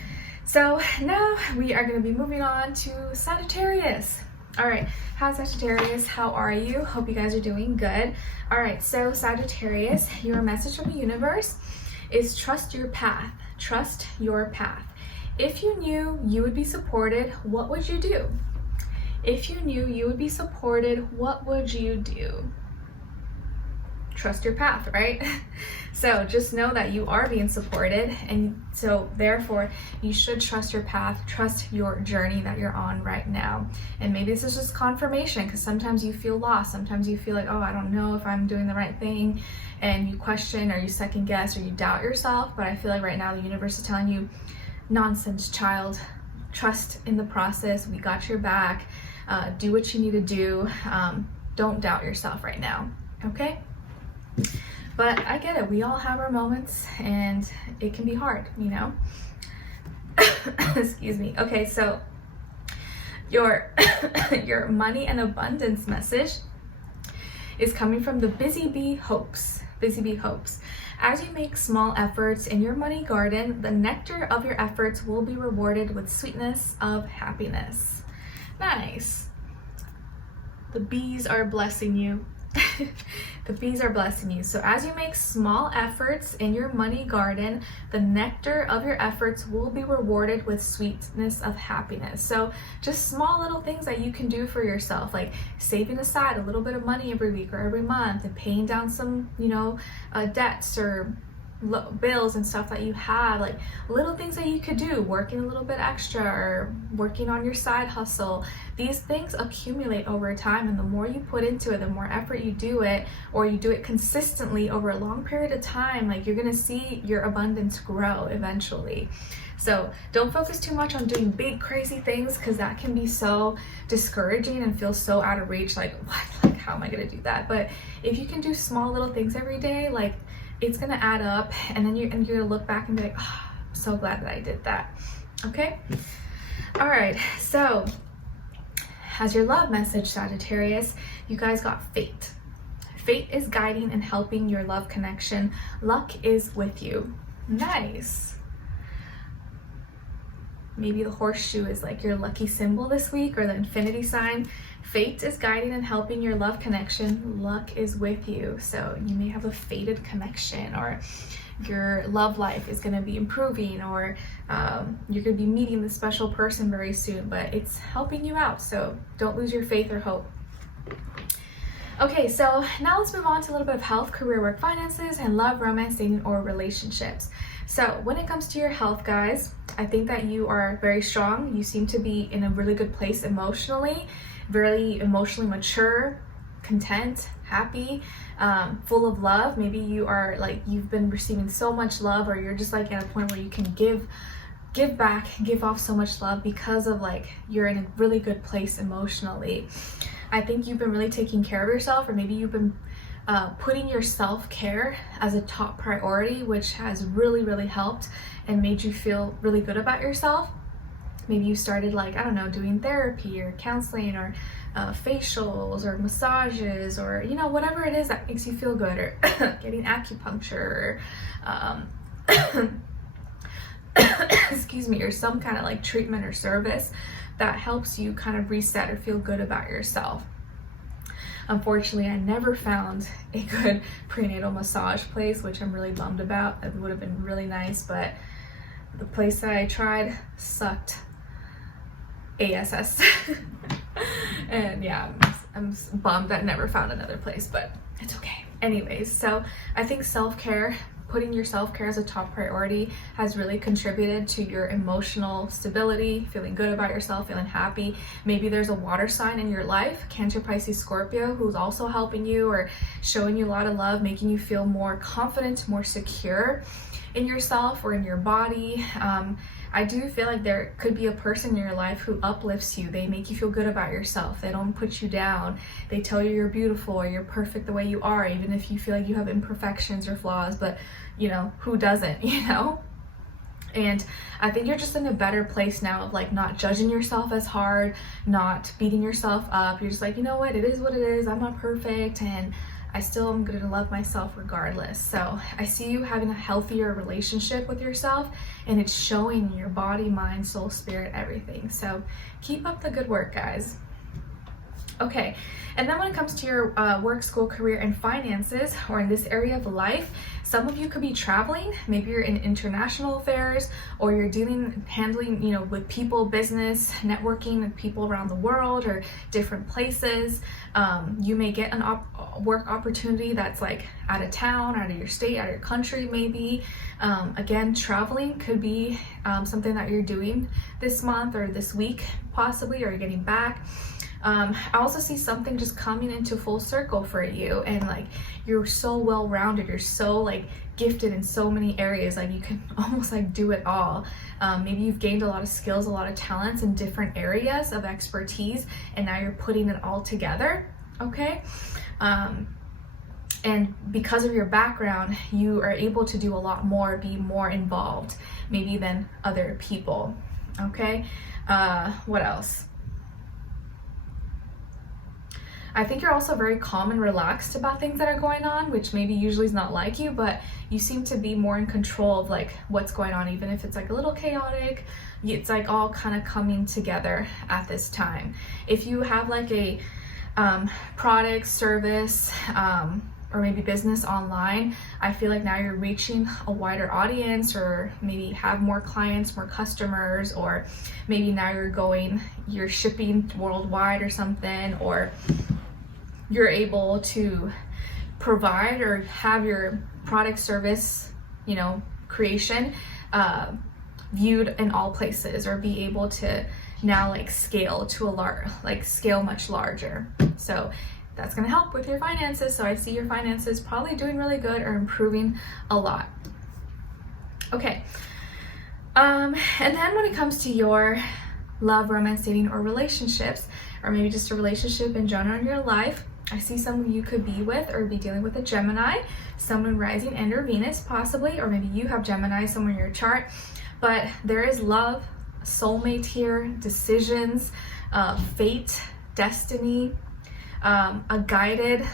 So now we are going to be moving on to Sagittarius. All right. Hi, Sagittarius. How are you? Hope you guys are doing good. All right. So Sagittarius, your message from the universe is trust your path. Trust your path. If you knew you would be supported, what would you do? If you knew you would be supported, what would you do? Trust your path, right? So just know that you are being supported, and so therefore you should trust your path, trust your journey that you're on right now. And maybe this is just confirmation, because sometimes you feel lost, sometimes you feel like, oh, I don't know if I'm doing the right thing, and you question or you second guess or you doubt yourself. But I feel like right now the universe is telling you, nonsense, child, trust in the process, we got your back, do what you need to do, don't doubt yourself right now, okay? But I get it, we all have our moments and it can be hard, you know? Excuse me. Okay, so your money and abundance message is coming from the Busy Bee Hopes. Busy Bee Hopes. As you make small efforts in your money garden, the nectar of your efforts will be rewarded with sweetness of happiness. Nice. The bees are blessing you. The bees are blessing you. So as you make small efforts in your money garden, the nectar of your efforts will be rewarded with sweetness of happiness. So just small little things that you can do for yourself, like saving aside a little bit of money every week or every month, and paying down some, you know, debts or bills and stuff that you have, like little things that you could do, working a little bit extra or working on your side hustle. These things accumulate over time, and the more you put into it, the more effort you do it, or you do it consistently over a long period of time, like you're gonna see your abundance grow eventually. So don't focus too much on doing big crazy things, because that can be so discouraging and feel so out of reach, like what, like how am I gonna do that? But if you can do small little things every day, like it's gonna add up, and then you're gonna look back and be like, oh, I'm so glad that I did that. Okay? All right, so as your love message, Sagittarius, you guys got fate. Fate is guiding and helping your love connection. Luck is with you. Nice. maybe the horseshoe is like your lucky symbol this week, or the infinity sign. Fate is guiding and helping your love connection. Luck is with you. So you may have a fated connection, or your love life is going to be improving, or you're going to be meeting this special person very soon, but it's helping you out. So don't lose your faith or hope. Okay, so now let's move on to a little bit of health, career, work, finances, and love, romance, dating, or relationships. So when it comes to your health, guys, I think that you are very strong. You seem to be in a really good place emotionally, very emotionally mature, content, happy, full of love. Maybe you are like, you've been receiving so much love, or you're just like at a point where you can give back, give off so much love because of like, you're in a really good place emotionally. I think you've been really taking care of yourself, or maybe you've been putting your self-care as a top priority, which has really, really helped and made you feel really good about yourself. Maybe you started like, I don't know, doing therapy or counseling, or facials or massages, or, you know, whatever it is that makes you feel good, or getting acupuncture, excuse me, or some kind of like treatment or service that helps you kind of reset or feel good about yourself. Unfortunately, I never found a good prenatal massage place, which I'm really bummed about. It would have been really nice, but the place that I tried sucked ASS. And yeah, I'm bummed that I never found another place, but it's okay. Anyways, so I think self-care, putting your self-care as a top priority, has really contributed to your emotional stability, feeling good about yourself, feeling happy. Maybe there's a water sign in your life, Cancer, Pisces, Scorpio, who's also helping you or showing you a lot of love, making you feel more confident, more secure in yourself or in your body. I do feel like there could be a person in your life who uplifts you. They make you feel good about yourself. They don't put you down. They tell you you're beautiful or you're perfect the way you are, even if you feel like you have imperfections or flaws, but you know, who doesn't, you know? And I think you're just in a better place now of like not judging yourself as hard, not beating yourself up. You're just like, you know what, it is what it is. I'm not perfect, and I still am going to love myself regardless. So I see you having a healthier relationship with yourself, and it's showing in your body, mind, soul, spirit, everything. So keep up the good work, guys. Okay, and then when it comes to your work, school, career, and finances, or in this area of life, some of you could be traveling. Maybe you're in international affairs, or you're handling, you know, with people, business, networking with people around the world or different places. You may get a work opportunity that's like out of town, out of your state, out of your country, maybe. Again, traveling could be something that you're doing this month or this week, possibly, or you're getting back. I also see something just coming into full circle for you, and like you're so well-rounded, you're so like gifted in so many areas, like you can almost like do it all. Maybe you've gained a lot of skills, a lot of talents in different areas of expertise, and now you're putting it all together, okay? And because of your background, you are able to do a lot more, be more involved maybe than other people, okay? What else? I think you're also very calm and relaxed about things that are going on, which maybe usually is not like you, but you seem to be more in control of like what's going on, even if it's like a little chaotic. It's like all kind of coming together at this time. If you have like a product, service, or maybe business online, I feel like now you're reaching a wider audience, or maybe have more clients, more customers, or maybe now you're shipping worldwide or something, or you're able to provide or have your product, service, you know, creation viewed in all places, or be able to now like scale to scale much larger. So that's going to help with your finances. So I see your finances probably doing really good or improving a lot. Okay. And then when it comes to your love, romance, dating, or relationships, or maybe just a relationship in general in your life, I see someone you could be with or be dealing with a Gemini, someone rising and or Venus possibly, or maybe you have Gemini somewhere in your chart. But there is love, soulmate here, decisions, fate, destiny, a guided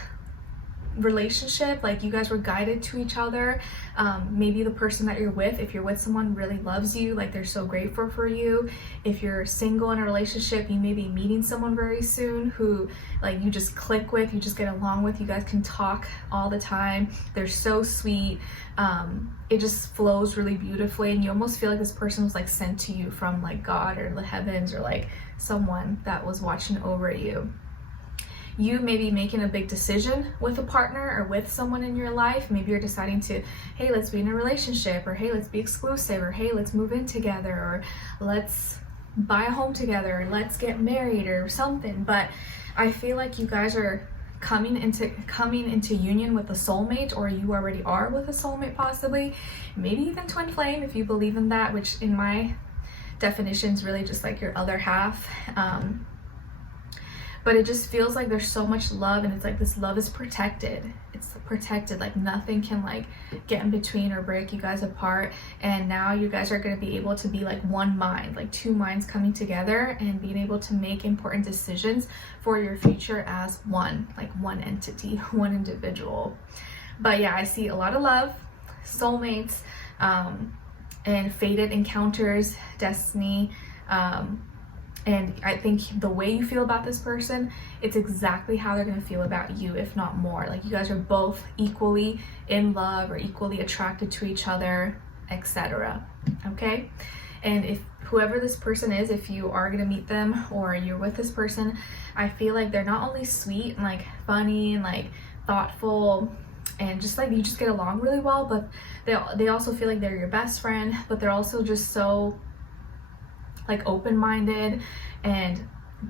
relationship, like you guys were guided to each other. Maybe the person that you're with, if you're with someone, really loves you, like they're so grateful for you. If you're single in a relationship, you may be meeting someone very soon who like you just click with, you just get along with, you guys can talk all the time, they're so sweet. It just flows really beautifully, and you almost feel like this person was like sent to you from like God or the heavens, or like someone that was watching over you. You may be making a big decision with a partner or with someone in your life. Maybe you're deciding to, hey, let's be in a relationship, or hey, let's be exclusive, or hey, let's move in together, or let's buy a home together, or let's get married or something. But I feel like you guys are coming into union with a soulmate, or you already are with a soulmate, possibly, maybe even twin flame if you believe in that, which in my definition is really just like your other half. But it just feels like there's so much love, and it's like this love is protected. It's protected, like nothing can like get in between or break you guys apart. And now you guys are going to be able to be like one mind, like two minds coming together and being able to make important decisions for your future as one, like one entity, one individual. But yeah, I see a lot of love, soulmates, and fated encounters, destiny. And I think the way you feel about this person, it's exactly how they're going to feel about you, if not more. Like you guys are both equally in love or equally attracted to each other, etc. Okay? And if whoever this person is, if you are going to meet them or you're with this person, I feel like they're not only sweet and like funny and like thoughtful and just like you just get along really well, but they also feel like they're your best friend, but they're also just so like open-minded and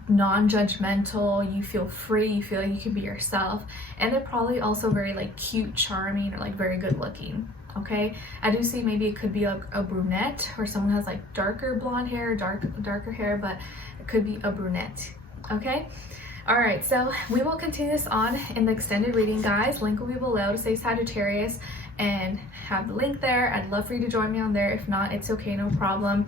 non-judgmental. You feel free, you feel like you can be yourself, and they're probably also very like cute, charming, or like very good looking. Okay, I do see maybe it could be like a brunette, or someone has like darker blonde hair, darker hair, but it could be a brunette. Okay, all right, so we will continue this on in the extended reading, guys. Link will be below to say Sagittarius, and have the link there. I'd love for you to join me on there. If not, it's okay, no problem.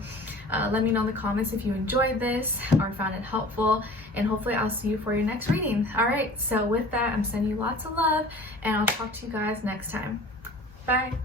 Let me know in the comments if you enjoyed this or found it helpful, and hopefully I'll see you for your next reading. All right, so with that, I'm sending you lots of love, and I'll talk to you guys next time. Bye.